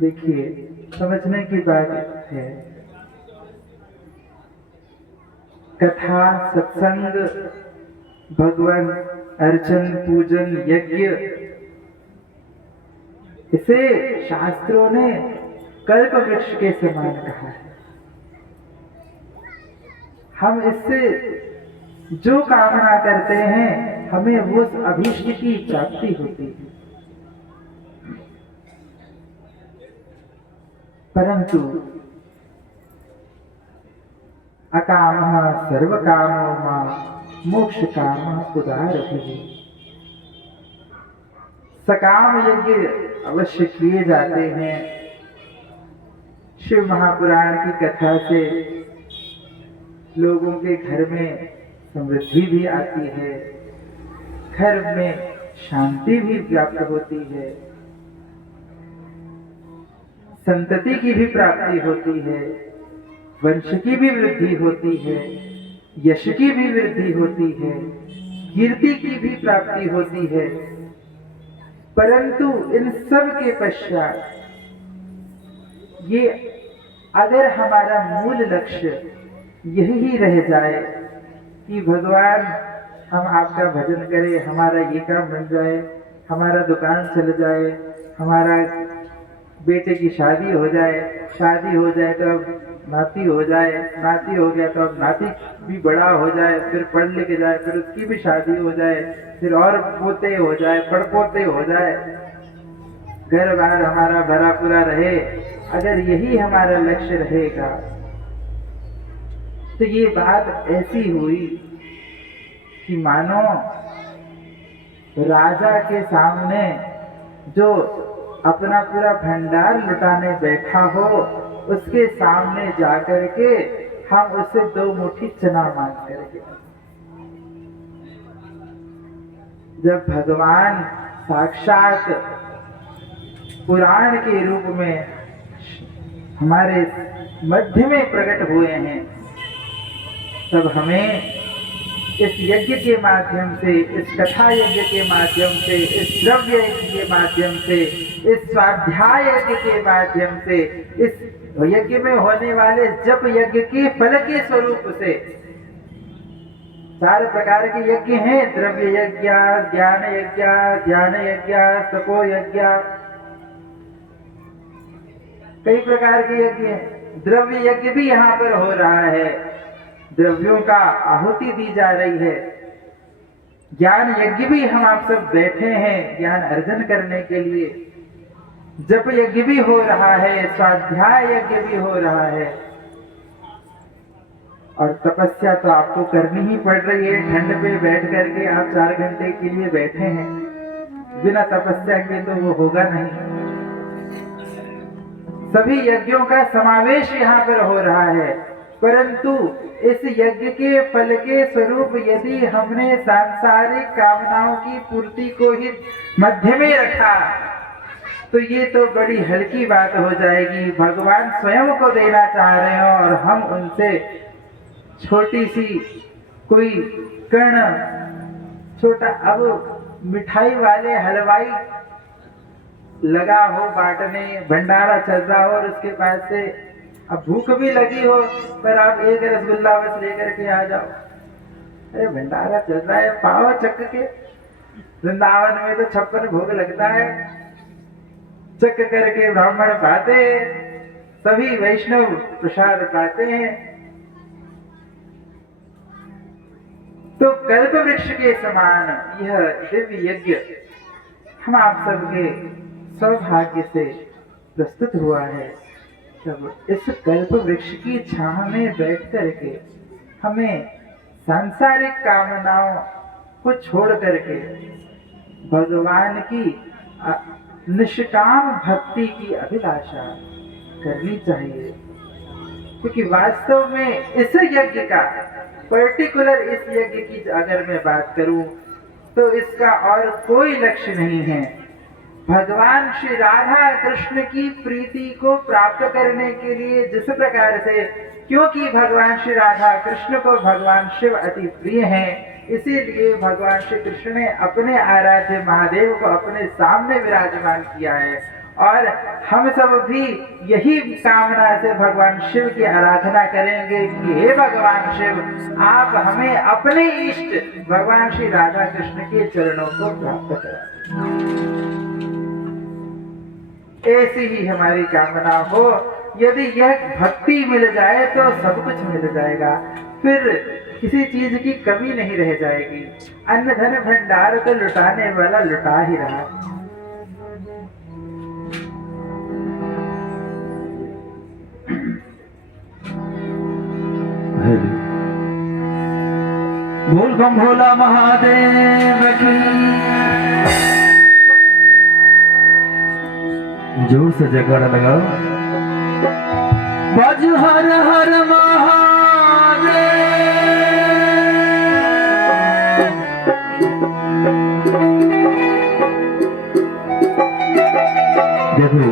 देखिए, समझने की बात है, कथा, सत्संग, भगवान अर्चन, पूजन, यज्ञ, इसे शास्त्रों ने कल्प वृक्ष के समान कहा है। हम इससे जो कामना करते हैं हमें वो अभीष्ट की प्राप्ति होती है। परंतु अकामः सर्वकामो मां मोक्ष कामः उदारभिः। सकाम यज्ञ अवश्य किए जाते हैं। शिव महापुराण की कथा से लोगों के घर में समृद्धि भी आती है, घर में शांति भी प्राप्त होती है, संतति की भी प्राप्ति होती है, वंश की भी वृद्धि होती है, यश की भी वृद्धि होती है, कीर्ति की भी प्राप्ति होती है। परंतु इन सब के पश्चात ये अगर हमारा मूल लक्ष्य यही रह जाए कि भगवान हम आपका भजन करें, हमारा ये काम बन जाए, हमारा दुकान चल जाए, हमारा बेटे की शादी हो जाए, शादी हो जाए तो अब नाती हो जाए, नाती हो गया तो अब नाती भी बड़ा हो जाए, फिर पढ़ लिख जाए, फिर उसकी भी शादी हो जाए, फिर और पोते हो जाए, पड़पोते हो जाए, घर बार हमारा भरा पूरा रहे। अगर यही हमारा लक्ष्य रहेगा तो ये बात ऐसी हुई कि मानो राजा के सामने जो अपना पूरा भंडार लुटाने बैठा हो, उसके सामने जाकर के हम उससे 2 मुट्ठी चना मांग करके। जब भगवान साक्षात पुराण के रूप में हमारे मध्य में प्रकट हुए हैं, तब हमें इस यज्ञ के माध्यम से, इस कथा यज्ञ के माध्यम से, इस द्रव्य यज्ञ के माध्यम से, इस स्वाध्याय यज्ञ के माध्यम से, इस यज्ञ में होने वाले जप यज्ञ के फल के स्वरूप से, 4 प्रकार के यज्ञ हैं, द्रव्य यज्ञ, ज्ञान यज्ञ, ध्यान यज्ञ, तपो यज्ञ, कई प्रकार के यज्ञ हैं। द्रव्य यज्ञ भी यहाँ पर हो रहा है, द्रव्यों का आहुति दी जा रही है। ज्ञान यज्ञ भी हम आप सब बैठे हैं ज्ञान अर्जन करने के लिए, जप यज्ञ भी हो रहा है, स्वाध्याय यज्ञ भी हो रहा है, और तपस्या तो आपको करनी ही पड़ रही है। ठंड पे बैठ करके आप 4 घंटे के लिए बैठे हैं, बिना तपस्या के तो वो होगा नहीं। सभी यज्ञों का समावेश यहाँ पर हो रहा है, परंतु इस यज्ञ के फल के स्वरूप यदि हमने सांसारिक कामनाओं की पूर्ति को ही मध्य में रखा तो ये तो बड़ी हल्की बात हो जाएगी। भगवान स्वयं को देना चाह रहे हो और हम उनसे छोटी सी कोई कर्ण, छोटा, अब मिठाई वाले हलवाई लगा हो बांटने, भंडारा चल रहा हो और उसके पास से अब भूख भी लगी हो पर आप एक रसगुल्ला बस लेकर के आ जाओ, अरे भंडारा चल रहा है, पाओ चक्क के। वृंदावन में तो 56 भोग लगता है, चक्क करके ब्राह्मण पाते हैं, सभी वैष्णव प्रसाद पाते हैं। तो कल्प वृक्ष के समान यह दिव्य यज्ञ हम आप सबके सौभाग्य से प्रस्तुत हुआ है। तब इस कल्प वृक्ष की छाह में बैठ करके हमें सांसारिक कामनाओं को छोड़ करके भगवान की निष्काम भक्ति की अभिलाषा करनी चाहिए, क्योंकि वास्तव में इस यज्ञ का पर्टिकुलर, इस यज्ञ की अगर मैं बात करूं तो इसका और कोई लक्ष्य नहीं है। भगवान श्री राधा कृष्ण की प्रीति को प्राप्त करने के लिए जिस प्रकार से, क्योंकि भगवान श्री राधा कृष्ण को भगवान शिव अति प्रिय हैं, इसीलिए भगवान श्री कृष्ण ने अपने आराध्य महादेव को अपने सामने विराजमान किया है। और हम सब भी यही कामना से भगवान शिव की आराधना करेंगे कि हे भगवान शिव, आप हमें अपने इष्ट भगवान श्री राधा कृष्ण के चरणों को प्राप्त कराएं। ऐसी ही हमारी कामना हो। यदि यह भक्ति मिल जाए तो सब कुछ मिल जाएगा, फिर किसी चीज की कमी नहीं रह जाएगी। अन्न धन भंडार तो लुटाने वाला लुटा ही रहा। बोल बम भोला महादेव की। जोर से जयकारा लगाओ। बज हर हर महादेव। देखो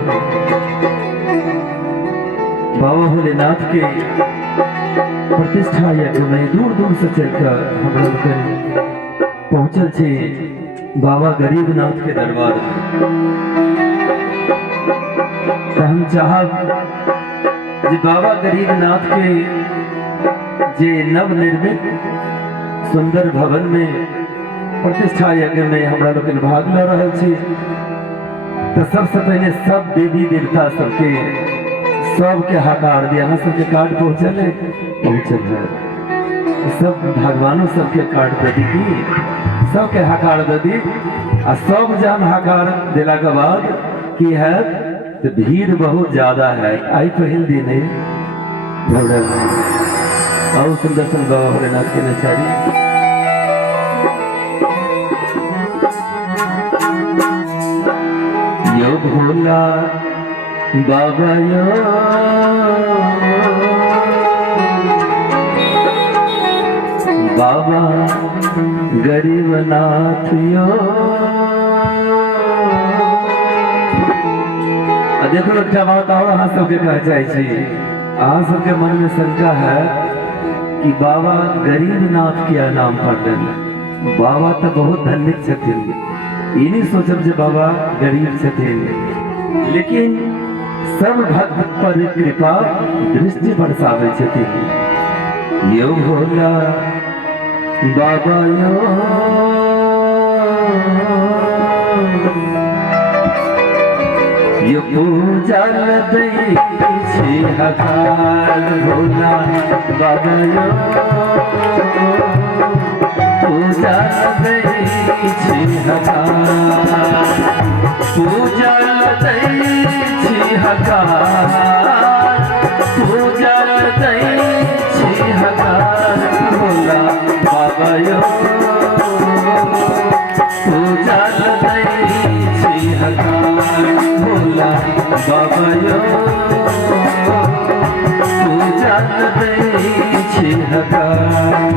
बाबा भोलेनाथ के प्रतिष्ठा यज्ञ में दूर दूर से चलकर हम लोग पहुंचल छे बाबा गरीबनाथ के दरबार में। तो हम चाहब जे बाबा गरीबनाथ के जे नवनिर्मित सुंदर भवन में प्रतिष्ठा यज्ञ में हमरा लोग भाग ले रहे छे, तो सबसे पहले सब देवी देवता सबके हकार दिया। यहाँ सबके कार्ड पहुँचल है, पहुँचल है। सब भगवानों सबके कार्ड दे दी, सबके हकार दे दी। आ सब जन हकार दिला के बाद की है तो भीड़ बहुत ज्यादा है। आई पहल दिन है और सुंदर बाबा भोलेनाथ के नचारी। यो भोला बाबा यो बाबा गरीबनाथ यो। देखो अच्छा बात और अहाँ सबके कह चाहे अहाँ सबके मन में शंका है कि बाबा गरीबनाथ क्या नाम पड़ल। बाबा तो बहुत धनिक छथिन, ये नहीं सोचब जे बाबा गरीब छथिन, लेकिन सब भक्त पर कृपा दृष्टि बरसावे छथिन। यो भोला बाबा यो यो पूजा दै छी हकार। भोला बाबा यो पूजा दै छी हकार। पूजा दै छी हकार। पूजा दै छी हकार। भोला बाबा यो पूजा दै छी हकार। भोला बाबा यो पूजा दै छी हकार।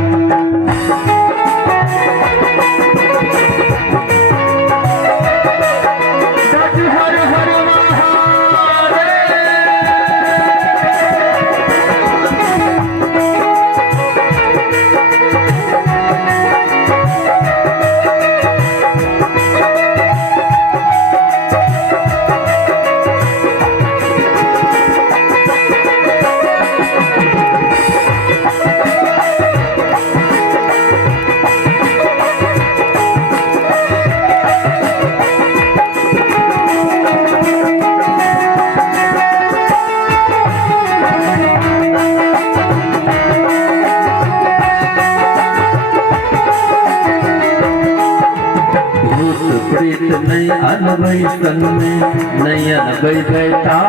नहीं अनबई संग में नहीं अनबई बैठा।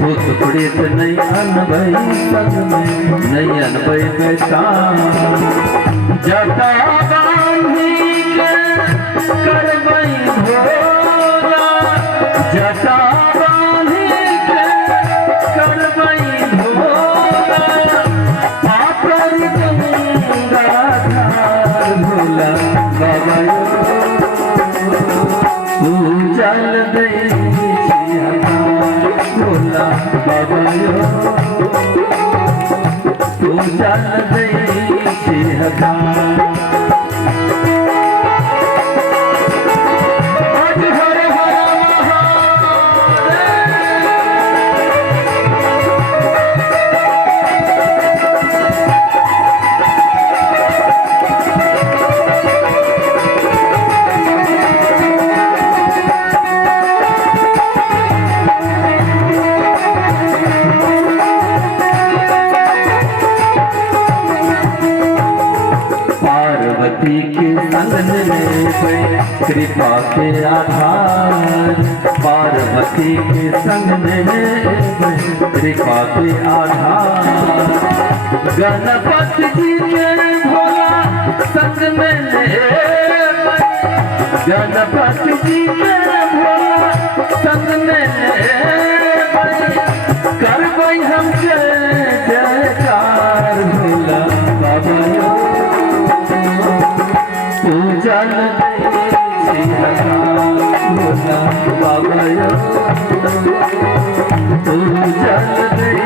भूत प्रेत नहीं अनबई संग में नहीं अनबई बैठा। जटा बांधी के करबई भोला। जटा बांधी के करबई भोला। आकर गंगा धार। भोला बाबा यो तू जल दई हका कृपा के आधार पार्वती के संग में कृपा के आधार गणपति जी के भोला संग में गणपति जी के भोला संग में करबै हम जयकार भोला बाबा तू जल भोला बाबा तू जल दई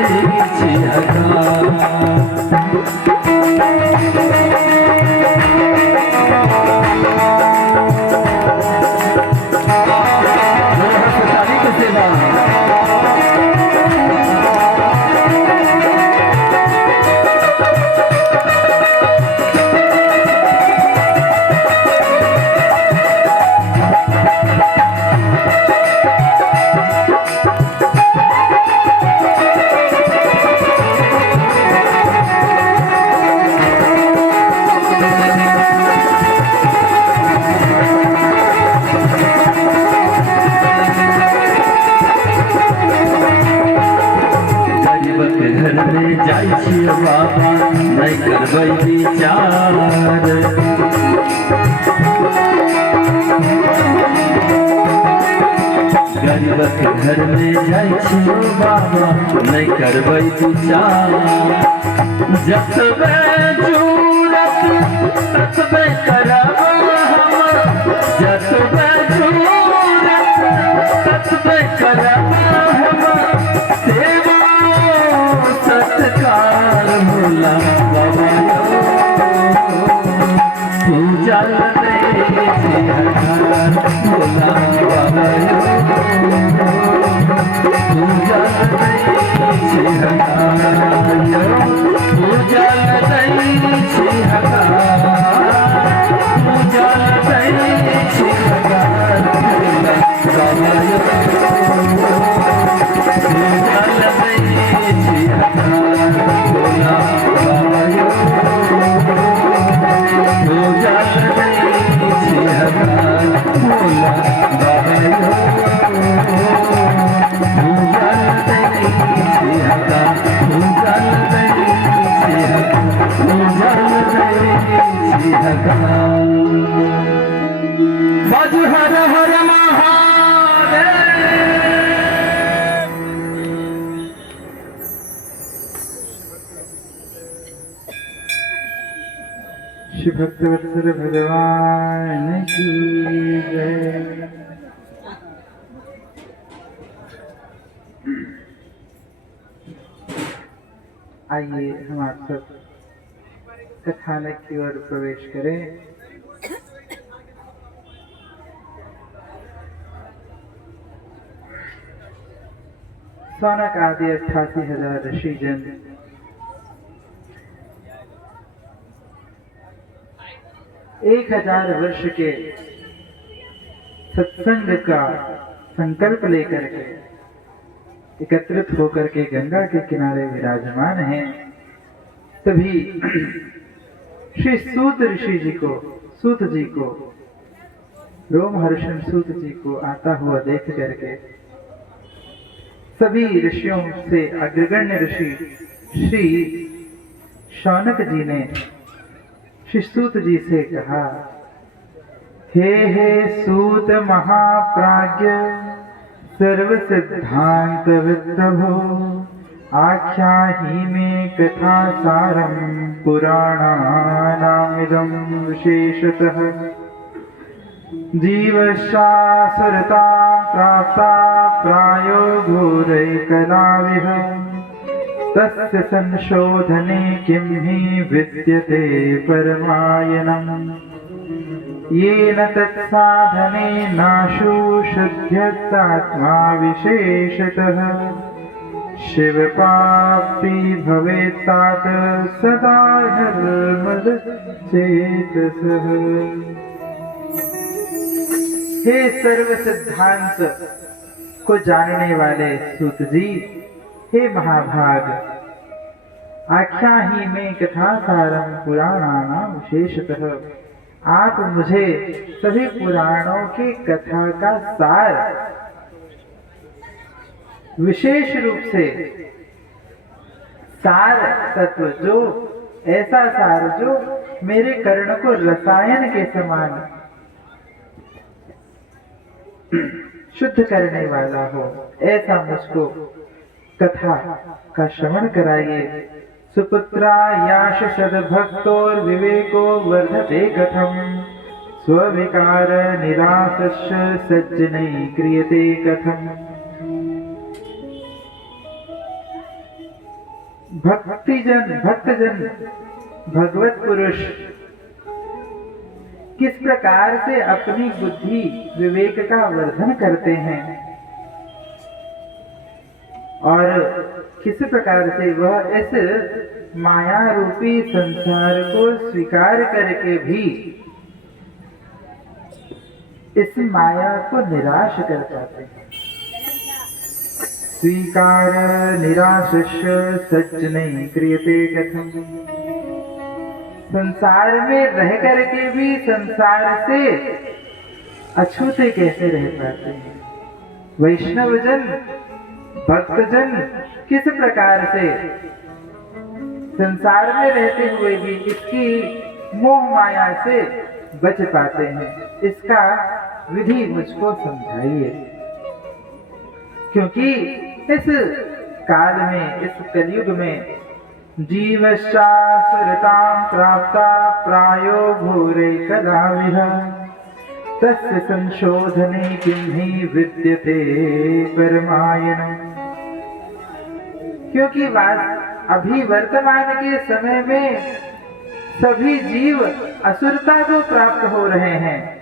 बाबा नहीं करबै विचार गरीब के घर में जाइ छियो बाबा नहीं करबै विचार जतबे जरूरत ततबे करब हम जतबे जरूरत ततबे करब हम सेवा सत्कार भोला बाबा तू जल दई हकार भोला बाबा तू जल दई हकार तू जल दई हकार तू जल दई हकार भोला बाबा तू जल दई भोला बाबा तू जल दई हकार भोला बाबा तू जल दई हकार तू जल दई हकार तू जल दई हकार बाजू हर हर महादेव श्री भक्तवत्सल भगवान की जय। आइए हम आप सब कथानक की ओर प्रवेश करें। सौनक आदि 88,000 ऋषिजन एक 1000 वर्ष के सत्संग का संकल्प लेकर के एकत्रित होकर के गंगा के किनारे विराजमान हैं। तभी श्री सूत ऋषि जी को, सूत जी को, रोमहर्षण सूत जी को आता हुआ देख करके सभी ऋषियों से अग्रगण्य ऋषि श्री शौनक जी ने श्री सूत जी से कहा, हे सूत महाप्राज्ञ सर्व सिद्धांत विद्रभो आख्याहि में कथा सारम पुराणानामिदं विशेषतः। जीवशासुरता प्राप्ता प्रायो घोरैकलाविह तस्य संशोधने किं हि विद्यते परमायनम् येन तत्साधने नाशु शुद्ध्यत्तात्मा विशेषतः शिवप्राप्ति भवेत्तात सदा निर्मलचेतसः। हे सर्व सिद्धांत को जानने वाले सूत जी, हे महाभाग, आख्या ही में कथा सारम पुराणानां विशेषतः, आप मुझे सभी पुराणों की कथा का सार विशेष रूप से सार तत्व, जो ऐसा सार जो मेरे कर्ण को रसायन के समान शुद्ध करने वाला हो, ऐसा मुझको कथा का श्रवण कराइए। सुपुत्रा याश सद्भक्तोर विवेको वर्धते कथम स्विकार निराशश्च सज्जनै क्रियते कथम। भक्तजन भगवत पुरुष किस प्रकार से अपनी बुद्धि विवेक का वर्धन करते हैं और किस प्रकार से वह इस माया रूपी संसार को स्वीकार करके भी इस माया को निराश कर पाते हैं। स्वीकार निराशस्य सज्जनै क्रियते कथम। संसार में रह करके भी संसार से अछूते कैसे रह पाते हैं। वैष्णवजन भक्तजन किस प्रकार से संसार में रहते हुए भी इसकी मोह माया से बच पाते हैं, इसका विधि मुझको समझाइए। क्योंकि इस काल में, इस कलयुग में जीवशासुरतां प्राप्ता प्रायो घोरैकलाविह तस्य संशोधने किं हि विद्यते परमायनम्। क्योंकि अभी वर्तमान के समय में सभी जीव असुरता को प्राप्त हो रहे हैं।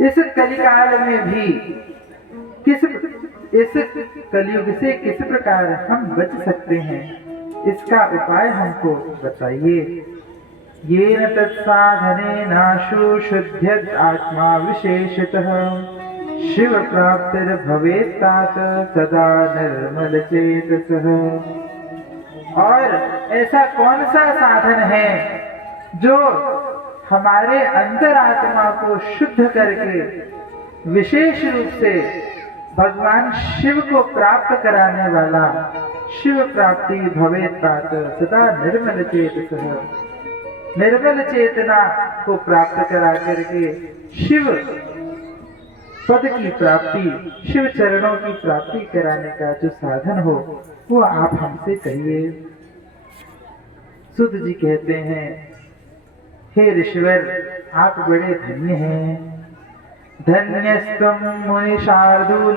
इस कलिकाल में भी इस कलयुग से किस प्रकार हम बच सकते हैं, इसका उपाय हमको बताइए। येन तत्साधने नाशु शुद्ध्यत आत्मा विशेषतः शिव प्राप्तिर भवेत्तात सदा निर्मल चेतसः। और ऐसा कौन सा साधन है जो हमारे अंतरात्मा को शुद्ध करके विशेष रूप से भगवान शिव को प्राप्त कराने वाला, शिव प्राप्ति भवेत्तात सदा निर्मल चेतसः, निर्मल चेतना को प्राप्त करा करके शिव पद की प्राप्ति, शिव चरणों की प्राप्ति कराने का जो साधन हो वो आप हमसे कहिए। सुत जी कहते हैं, हे ऋषिवर, आप बड़े धन्य हैं। धन्यस्त्वं मुनि शार्दूल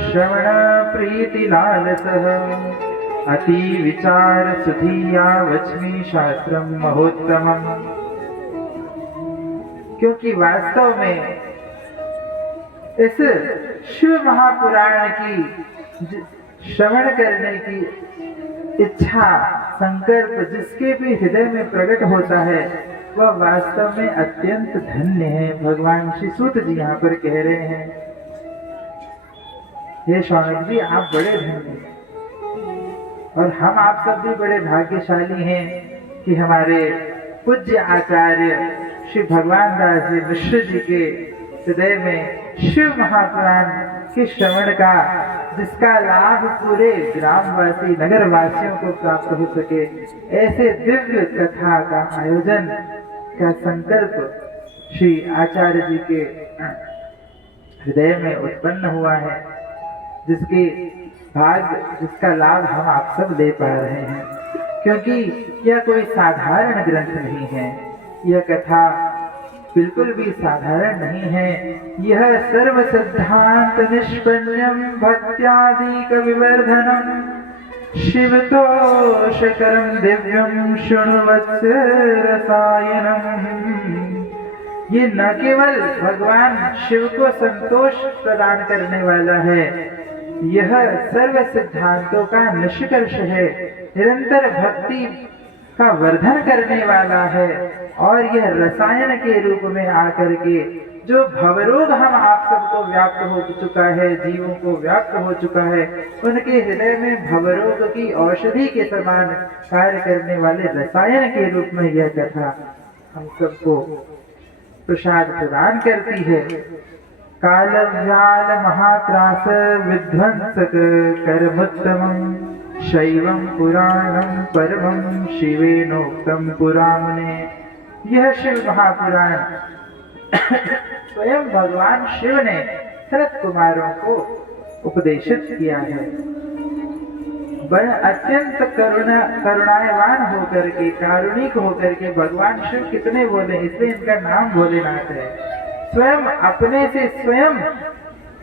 श्रवण प्रीति लालसः अति विचार सुधिया वच्मि शास्त्रम महोत्तमम्। क्योंकि वास्तव में इस शिव महापुराण की श्रवण करने की इच्छा, संकल्प जिसके भी हृदय में प्रकट होता है वह वास्तव में अत्यंत धन्य है। भगवान श्री सूत जी यहाँ पर कह रहे हैं, हे शौनक जी, आप बड़े धन्य हैं और हम आप सब भी बड़े भाग्यशाली हैं कि हमारे पूज्य आचार्य श्री भगवान दास जी मिश्र जी के हृदय में शिव महापुराण के श्रवण का, जिसका लाभ पूरे ग्रामवासी नगरवासियों को प्राप्त हो सके, ऐसे दिव्य कथा का आयोजन का संकल्प श्री आचार्य जी के हृदय में उत्पन्न हुआ है, जिसका लाभ हम आप सब ले पा रहे हैं। क्योंकि यह कोई साधारण ग्रंथ नहीं है, यह कथा बिल्कुल भी साधारण नहीं है। यह सर्व सिद्धांत निष्पन्नम भक्त्यादिक विवर्धनम शिवतोषकरं दिव्यं शृण्वत्स रसायनम। ये न केवल भगवान शिव को संतोष प्रदान करने वाला है, यह सर्व सिद्धांतों का निष्कर्ष है, निरंतर भक्ति का वर्धन करने वाला है, और यह रसायन के रूप में आकर के जो भवरोग हम आप सबको व्याप्त हो चुका है, जीवों को व्याप्त हो चुका है, उनके हृदय में भवरोग की औषधि के समान कार्य करने वाले रसायन के रूप में यह कथा हम सबको प्रसाद प्रदान करती है। काल व्याल महात्रास विध्वंसक कर्मोत्तमं शैवं पुराणं परमं शिवेनोक्तं पुराणे। यह शिव महापुराण स्वयं भगवान शिव ने सनत कुमारों को उपदेशित किया है। वह अत्यंत करुणावान होकर के, कारुणिक होकर के भगवान शिव कितने बोले, इसलिए इनका नाम भोलेनाथ है। स्वयं अपने से स्वयं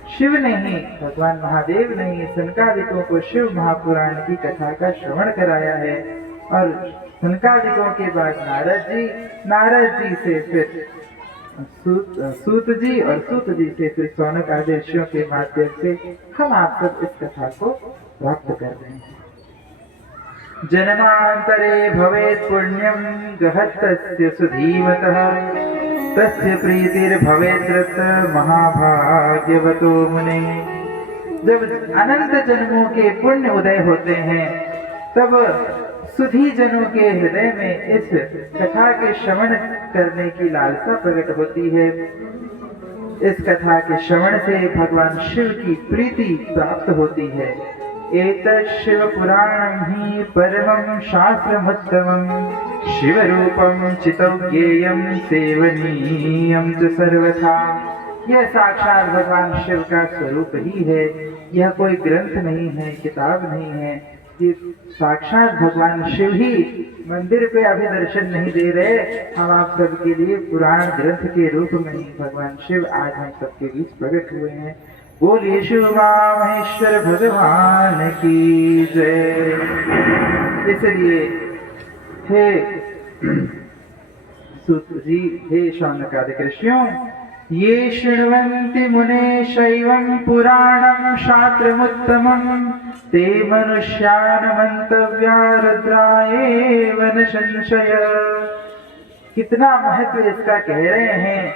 शिव ने ही, भगवान महादेव ने ही सनकादिकों को शिव महापुराण की कथा का श्रवण कराया है। और सनकादिकों के बाद नारद जी से फिर सूत जी, और सूत जी से फिर सौनक आदि ऋषियों के माध्यम से हम आप सब इस कथा को प्राप्त कर रहे हैं। जन्मांतरे भवेत् पुण्यं गहत्तस्य सुधीमतः तस्य प्रीतिर्भवेत् महाभाग्यवतो मुने। जब अनंत जन्मों के पुण्य उदय होते हैं, तब सुधी जनों के हृदय में इस कथा के श्रवण करने की लालसा प्रकट होती है। इस कथा के श्रवण से भगवान शिव की प्रीति प्राप्त होती है। एतत् शिव पुराणं हि परमं शास्त्रमुत्तमं शिव रूपं चितव्येयं सेवनीयं च सर्वथा। यह साक्षात भगवान शिव का स्वरूप ही है, यह कोई ग्रंथ नहीं है, किताब नहीं है। ये साक्षात भगवान शिव ही मंदिर पे अभी दर्शन नहीं दे रहे, हम आप सबके लिए पुराण ग्रंथ के रूप में ही भगवान शिव आज हम सबके बीच प्रकट हुए हैं। बोलिए शिव महेश्वर भगवान की जय। इसलिए हे सूत जी, हे शौनकादिक ऋषियों, ये शृण्वन्ति मुने शैवं पुराणं शास्त्रमुत्तमं ते मनुष्यान् मंतव्या रुद्राएव न संशय। कितना महत्व इसका कह रहे हैं।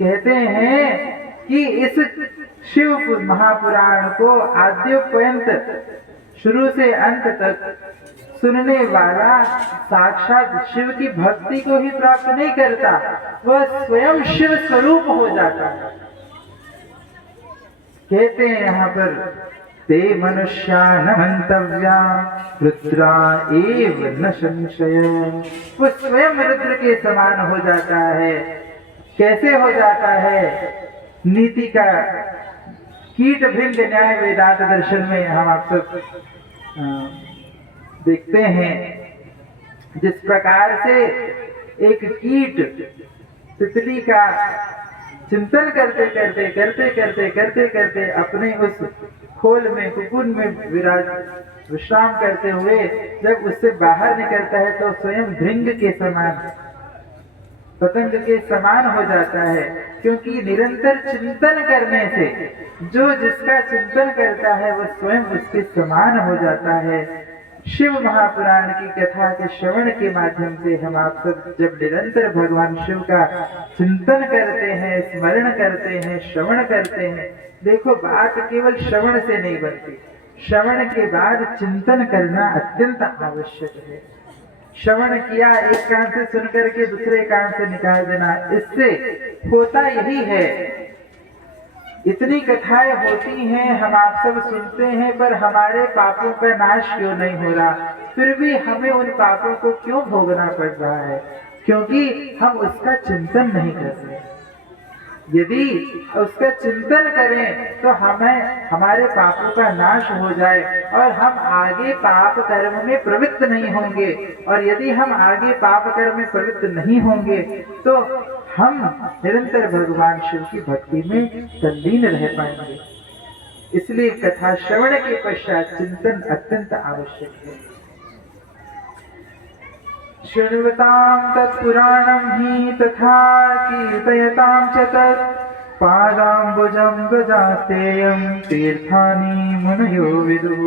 कहते हैं कि इस शिव महापुराण को आद्योपर्यंत शुरू से अंत तक सुनने वाला साक्षात शिव की भक्ति को ही प्राप्त नहीं करता, वह स्वयं शिव स्वरूप हो जाता है। कहते हैं यहाँ पर ते मनुष्या न मंतव्या रुद्रा एव न संशय। वो स्वयं रुद्र के समान हो जाता है। कैसे हो जाता है? नीति का कीट भिन्न न्याय वेदांत दर्शन में हम आप सब देखते हैं, जिस प्रकार से एक कीट तितली का चिंतन करते करते करते करते करते करते अपने उस खोल में, कुकुन में विश्राम करते हुए जब उससे बाहर निकलता है तो स्वयं भृंग के समान, पतंग के समान हो जाता है। क्योंकि निरंतर चिंतन करने से जो जिसका चिंतन करता है वह स्वयं उसके समान हो जाता है। शिव महापुराण की कथा के श्रवण के माध्यम से हम आप सब जब निरंतर भगवान शिव का चिंतन करते हैं, स्मरण करते हैं, श्रवण करते हैं, देखो बात केवल श्रवण से नहीं बनती, श्रवण के बाद चिंतन करना अत्यंत आवश्यक है। श्रवण किया, एक कान से सुनकर के दूसरे कान से निकाल देना, इससे होता यही है। इतनी कथाएं होती हैं, हम आप सब सुनते हैं, पर हमारे पापों का नाश क्यों नहीं हो रहा? फिर भी हमें उन पापों को क्यों भोगना पड़ रहा है? क्योंकि हम उसका चिंतन नहीं करते। यदि उसका चिंतन करें तो हमें हमारे पापों का नाश हो जाए और हम आगे पाप कर्म में प्रवृत्त नहीं होंगे। और यदि हम आगे पाप कर्म में प्रवृत्त नहीं होंगे तो हम निरंतर भगवान शिव की भक्ति में तल्लीन रह पाएंगे। इसलिए कथा श्रवण के पश्चात चिंतन अत्यंत आवश्यक है। शृण्वतां तत्पुराणं हि तथा कीर्तयतां च तत् पादाम्बुजं व्रजास्तेयं तीर्थानि मुनयो विदुः।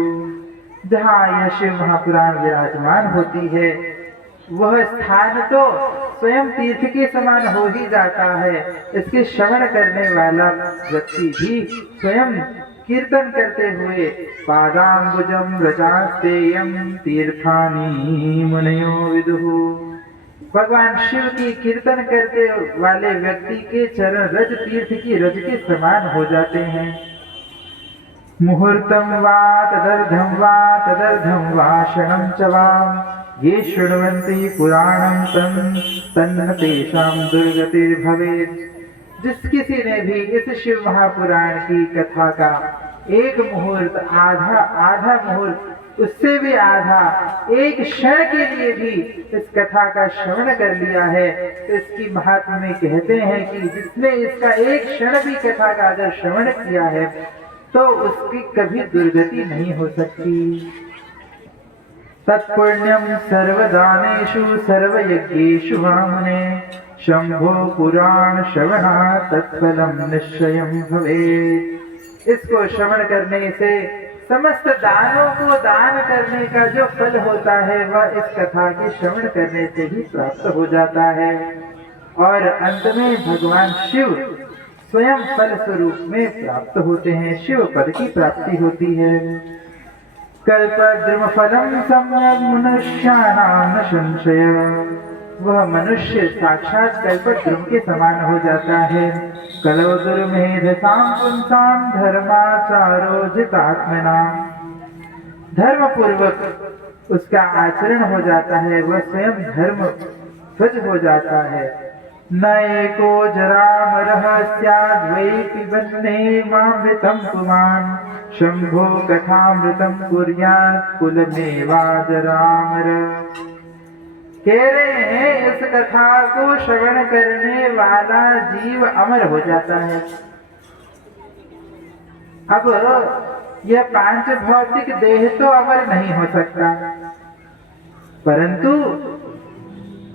जहाँ यह शिव महापुराण विराजमान होती है वह स्थान तो स्वयं तीर्थ के समान हो ही जाता है। इसके श्रवण करने वाला व्यक्ति भी स्वयं कीर्तन करते हुए पादाम्बुजं व्रजास्तेयं तीर्थानि मुनयो विदुः। भगवान शिव की कीर्तन करते वाले व्यक्ति के चरण रज तीर्थ की रज के समान हो जाते हैं। मुहूर्तम वा तदर्धम वा क्षणं च वा ये शृण्वन्ति पुराणं तन्न तेषां दुर्गतिर्भवेत्। जिस किसी ने भी इस शिव महापुराण की कथा का एक मुहूर्त आधा मुहूर्त उससे भी आधा एक क्षण के लिए भी इस कथा का श्रवण कर लिया है तो इसकी महात्मा में कहते हैं कि जिसने इसका एक क्षण भी कथा का अगर श्रवण किया है तो उसकी कभी दुर्गति नहीं हो सकती। तत्पुण्यं सर्वदानेषु सर्वयज्ञेषु वामने शंभो पुराण श्रवणात् तत्फलं निश्चयं भवेत्। इसको श्रवण करने से समस्त दानों को दान करने का जो फल होता है वह इस कथा के श्रवण करने से ही प्राप्त हो जाता है। और अंत में भगवान शिव स्वयं फल स्वरूप में प्राप्त होते हैं, शिव पद की प्राप्ति होती है। कल्पद्रुम फलम सम्यक् मनुष्याणां न संशय। वह मनुष्य साक्षात कल्पद्रुम के समान हो जाता है। कलौ दुर्मेधसां पुंसां धर्माचारो जितात्मना। धर्म पूर्वक उसका आचरण हो जाता है, वह स्वयं धर्म ध्वज हो जाता है। नैको जरामरः स्याद्वैति वन्ने मामृतं पुमान् शंभो कथामृतं कुर्यात् कुलमेवाजरामर। कह रहे हैं इस कथा को श्रवण करने वाला जीव अमर हो जाता है। अब यह पांच भौतिक देह तो अमर नहीं हो सकता, परंतु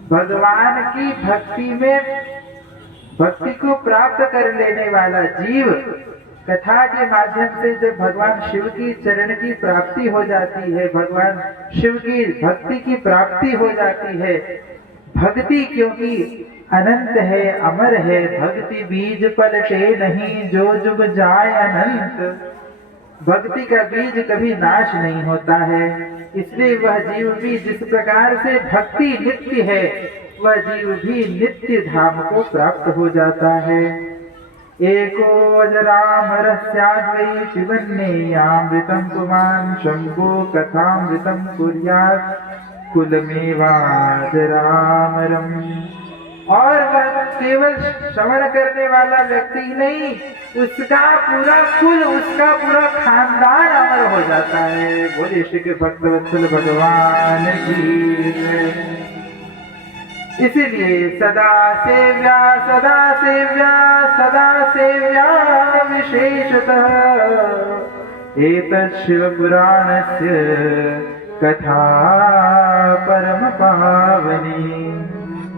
भगवान की भक्ति में भक्ति को प्राप्त कर लेने वाला जीव कथा के माध्यम से जब भगवान शिव की चरण की प्राप्ति हो जाती है, भगवान शिव की भक्ति की प्राप्ति हो जाती है। भक्ति क्योंकि अनंत है, अमर है, भक्ति बीज पलटे नहीं जो जुग जाए अनंत। भक्ति का बीज कभी नाश नहीं होता है, इसलिए वह जीव भी जिस प्रकार से भक्ति नित्य है वह जीव भी नित्य धाम को प्राप्त हो जाता है। एको अजरामरः स्याद्वै शिवन्नेयामृतं पुमान् शंभो कथामृतं कुर्यात् कुलमेवाजरामरम्। और वह केवल श्रवण करने वाला व्यक्ति नहीं, उसका पूरा कुल, उसका पूरा खानदान अमर हो जाता है। बोलिए श्री के भक्तवत्सल भगवान की। इसीलिए सदा सेव्या सदा सेव्या सदा सेव्या विशेषतः एतत् शिव पुराणस्य कथा परम पावनी।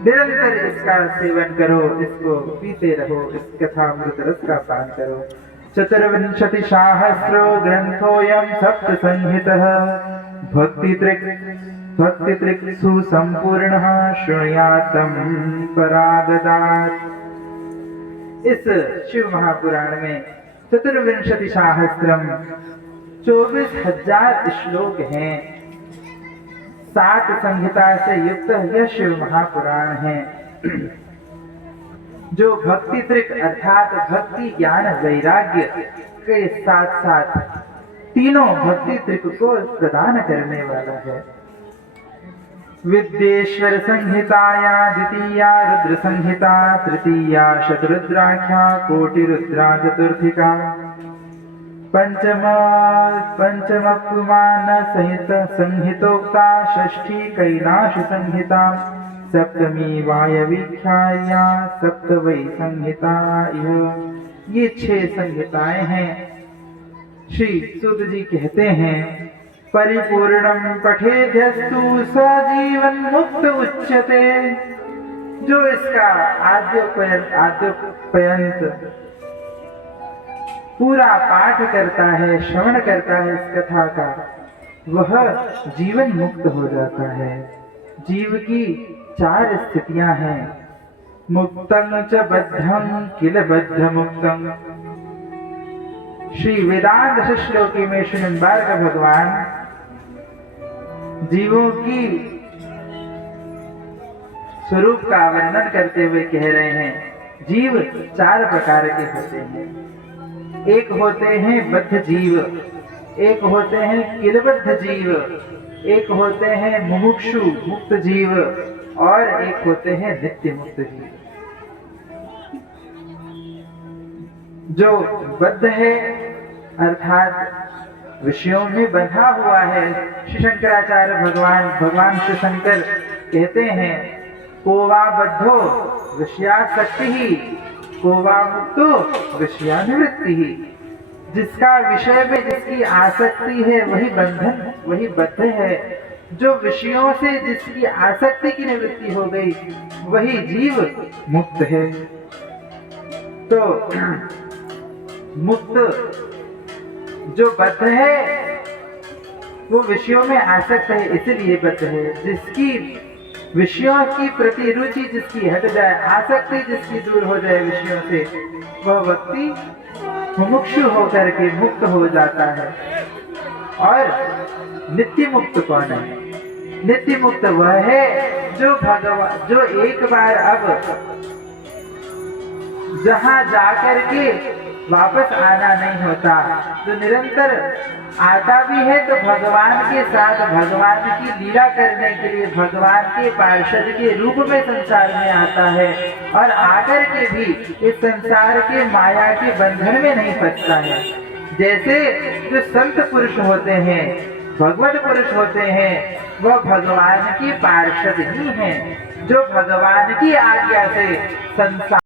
निरंतर इसका सेवन करो, इसको पीते रहो, इस कथामृत रस का पान करो। चतुर्विंशतिसहस्रो ग्रंथोऽयं सप्त संहितः भक्तित्रिक्सु संपूर्णः शृणुयातं पराददात्। इस शिव महापुराण में 24,000 24,000 श्लोक हैं। 7 संहिता से युक्त यह शिव महापुराण है जो भक्ति त्रिक अर्थात भक्ति ज्ञान वैराग्य के साथ साथ तीनों भक्ति त्रिक को प्रदान करने वाला है। विद्येश्वर संहिताया द्वितीया रुद्र संहिता तृतीया शतरुद्राख्या कोटिरुद्रा चतुर्थिका पंचमपुमान संहित संहितोक्ता षष्ठी कैलाश संहिता सप्तमी वायवीख्याया सप्तवै संहिता। ये 6 संहिताएं हैं। श्री सूत जी कहते हैं परिपूर्णम पठेद्यस्तु स जीवन मुक्त उच्यते। जो इसका आद्योपयंत पूरा पाठ करता है, श्रवण करता है इस कथा का, वह जीवन मुक्त हो जाता है। जीव की 4 स्थितियां हैं। मुक्तं च बद्धं किल बद्ध मुक्तं। श्री वेदांत श्लोकी में श्री निम्बार्क भगवान जीवों की स्वरूप का वर्णन करते हुए कह रहे हैं जीव 4 प्रकार के होते हैं। एक होते हैं बद्ध जीव, एक होते हैं किलबद्ध जीव, एक होते हैं मुमुक्षु मुक्त जीव और एक होते हैं नित्य मुक्त जीव। जो बद्ध है अर्थात विषयों में बंधा हुआ है, श्री शंकराचार्य भगवान श्री शंकर कहते हैं कोवा बद्धो विषयासक्ति ही कोवा मुक्तो विषयानिवृत्ति ही। जिसका विषय में जिसकी आसक्ति है वही बंधन, वही बद्ध है। जो विषयों से जिसकी आसक्ति की निवृत्ति हो गई वही जीव मुक्त है। तो मुक्त जो बद्ध है वो विषयों में आसक्त है, इसलिए बद्ध है। जिसकी विषयों की प्रति रुचि जिसकी हट जाए, आसक्ति जिसकी दूर हो जाए विषयों से, वह व्यक्ति मुमुक्षु होकर के मुक्त हो जाता है। और नित्य मुक्त कौन है? नित्य मुक्त वह है जो एक बार अब जहां जाकर के वापस आना नहीं होता, जो निरंतर आता भी है तो भगवान के साथ भगवान की लीला करने के लिए भगवान के पार्षद के रूप में संसार में आता है और आकर के भी इस संसार के माया के बंधन में नहीं फंसता है। जैसे जो संत पुरुष होते हैं, भगवत पुरुष होते हैं, वह भगवान के पार्षद ही हैं जो भगवान की आज्ञा से संसार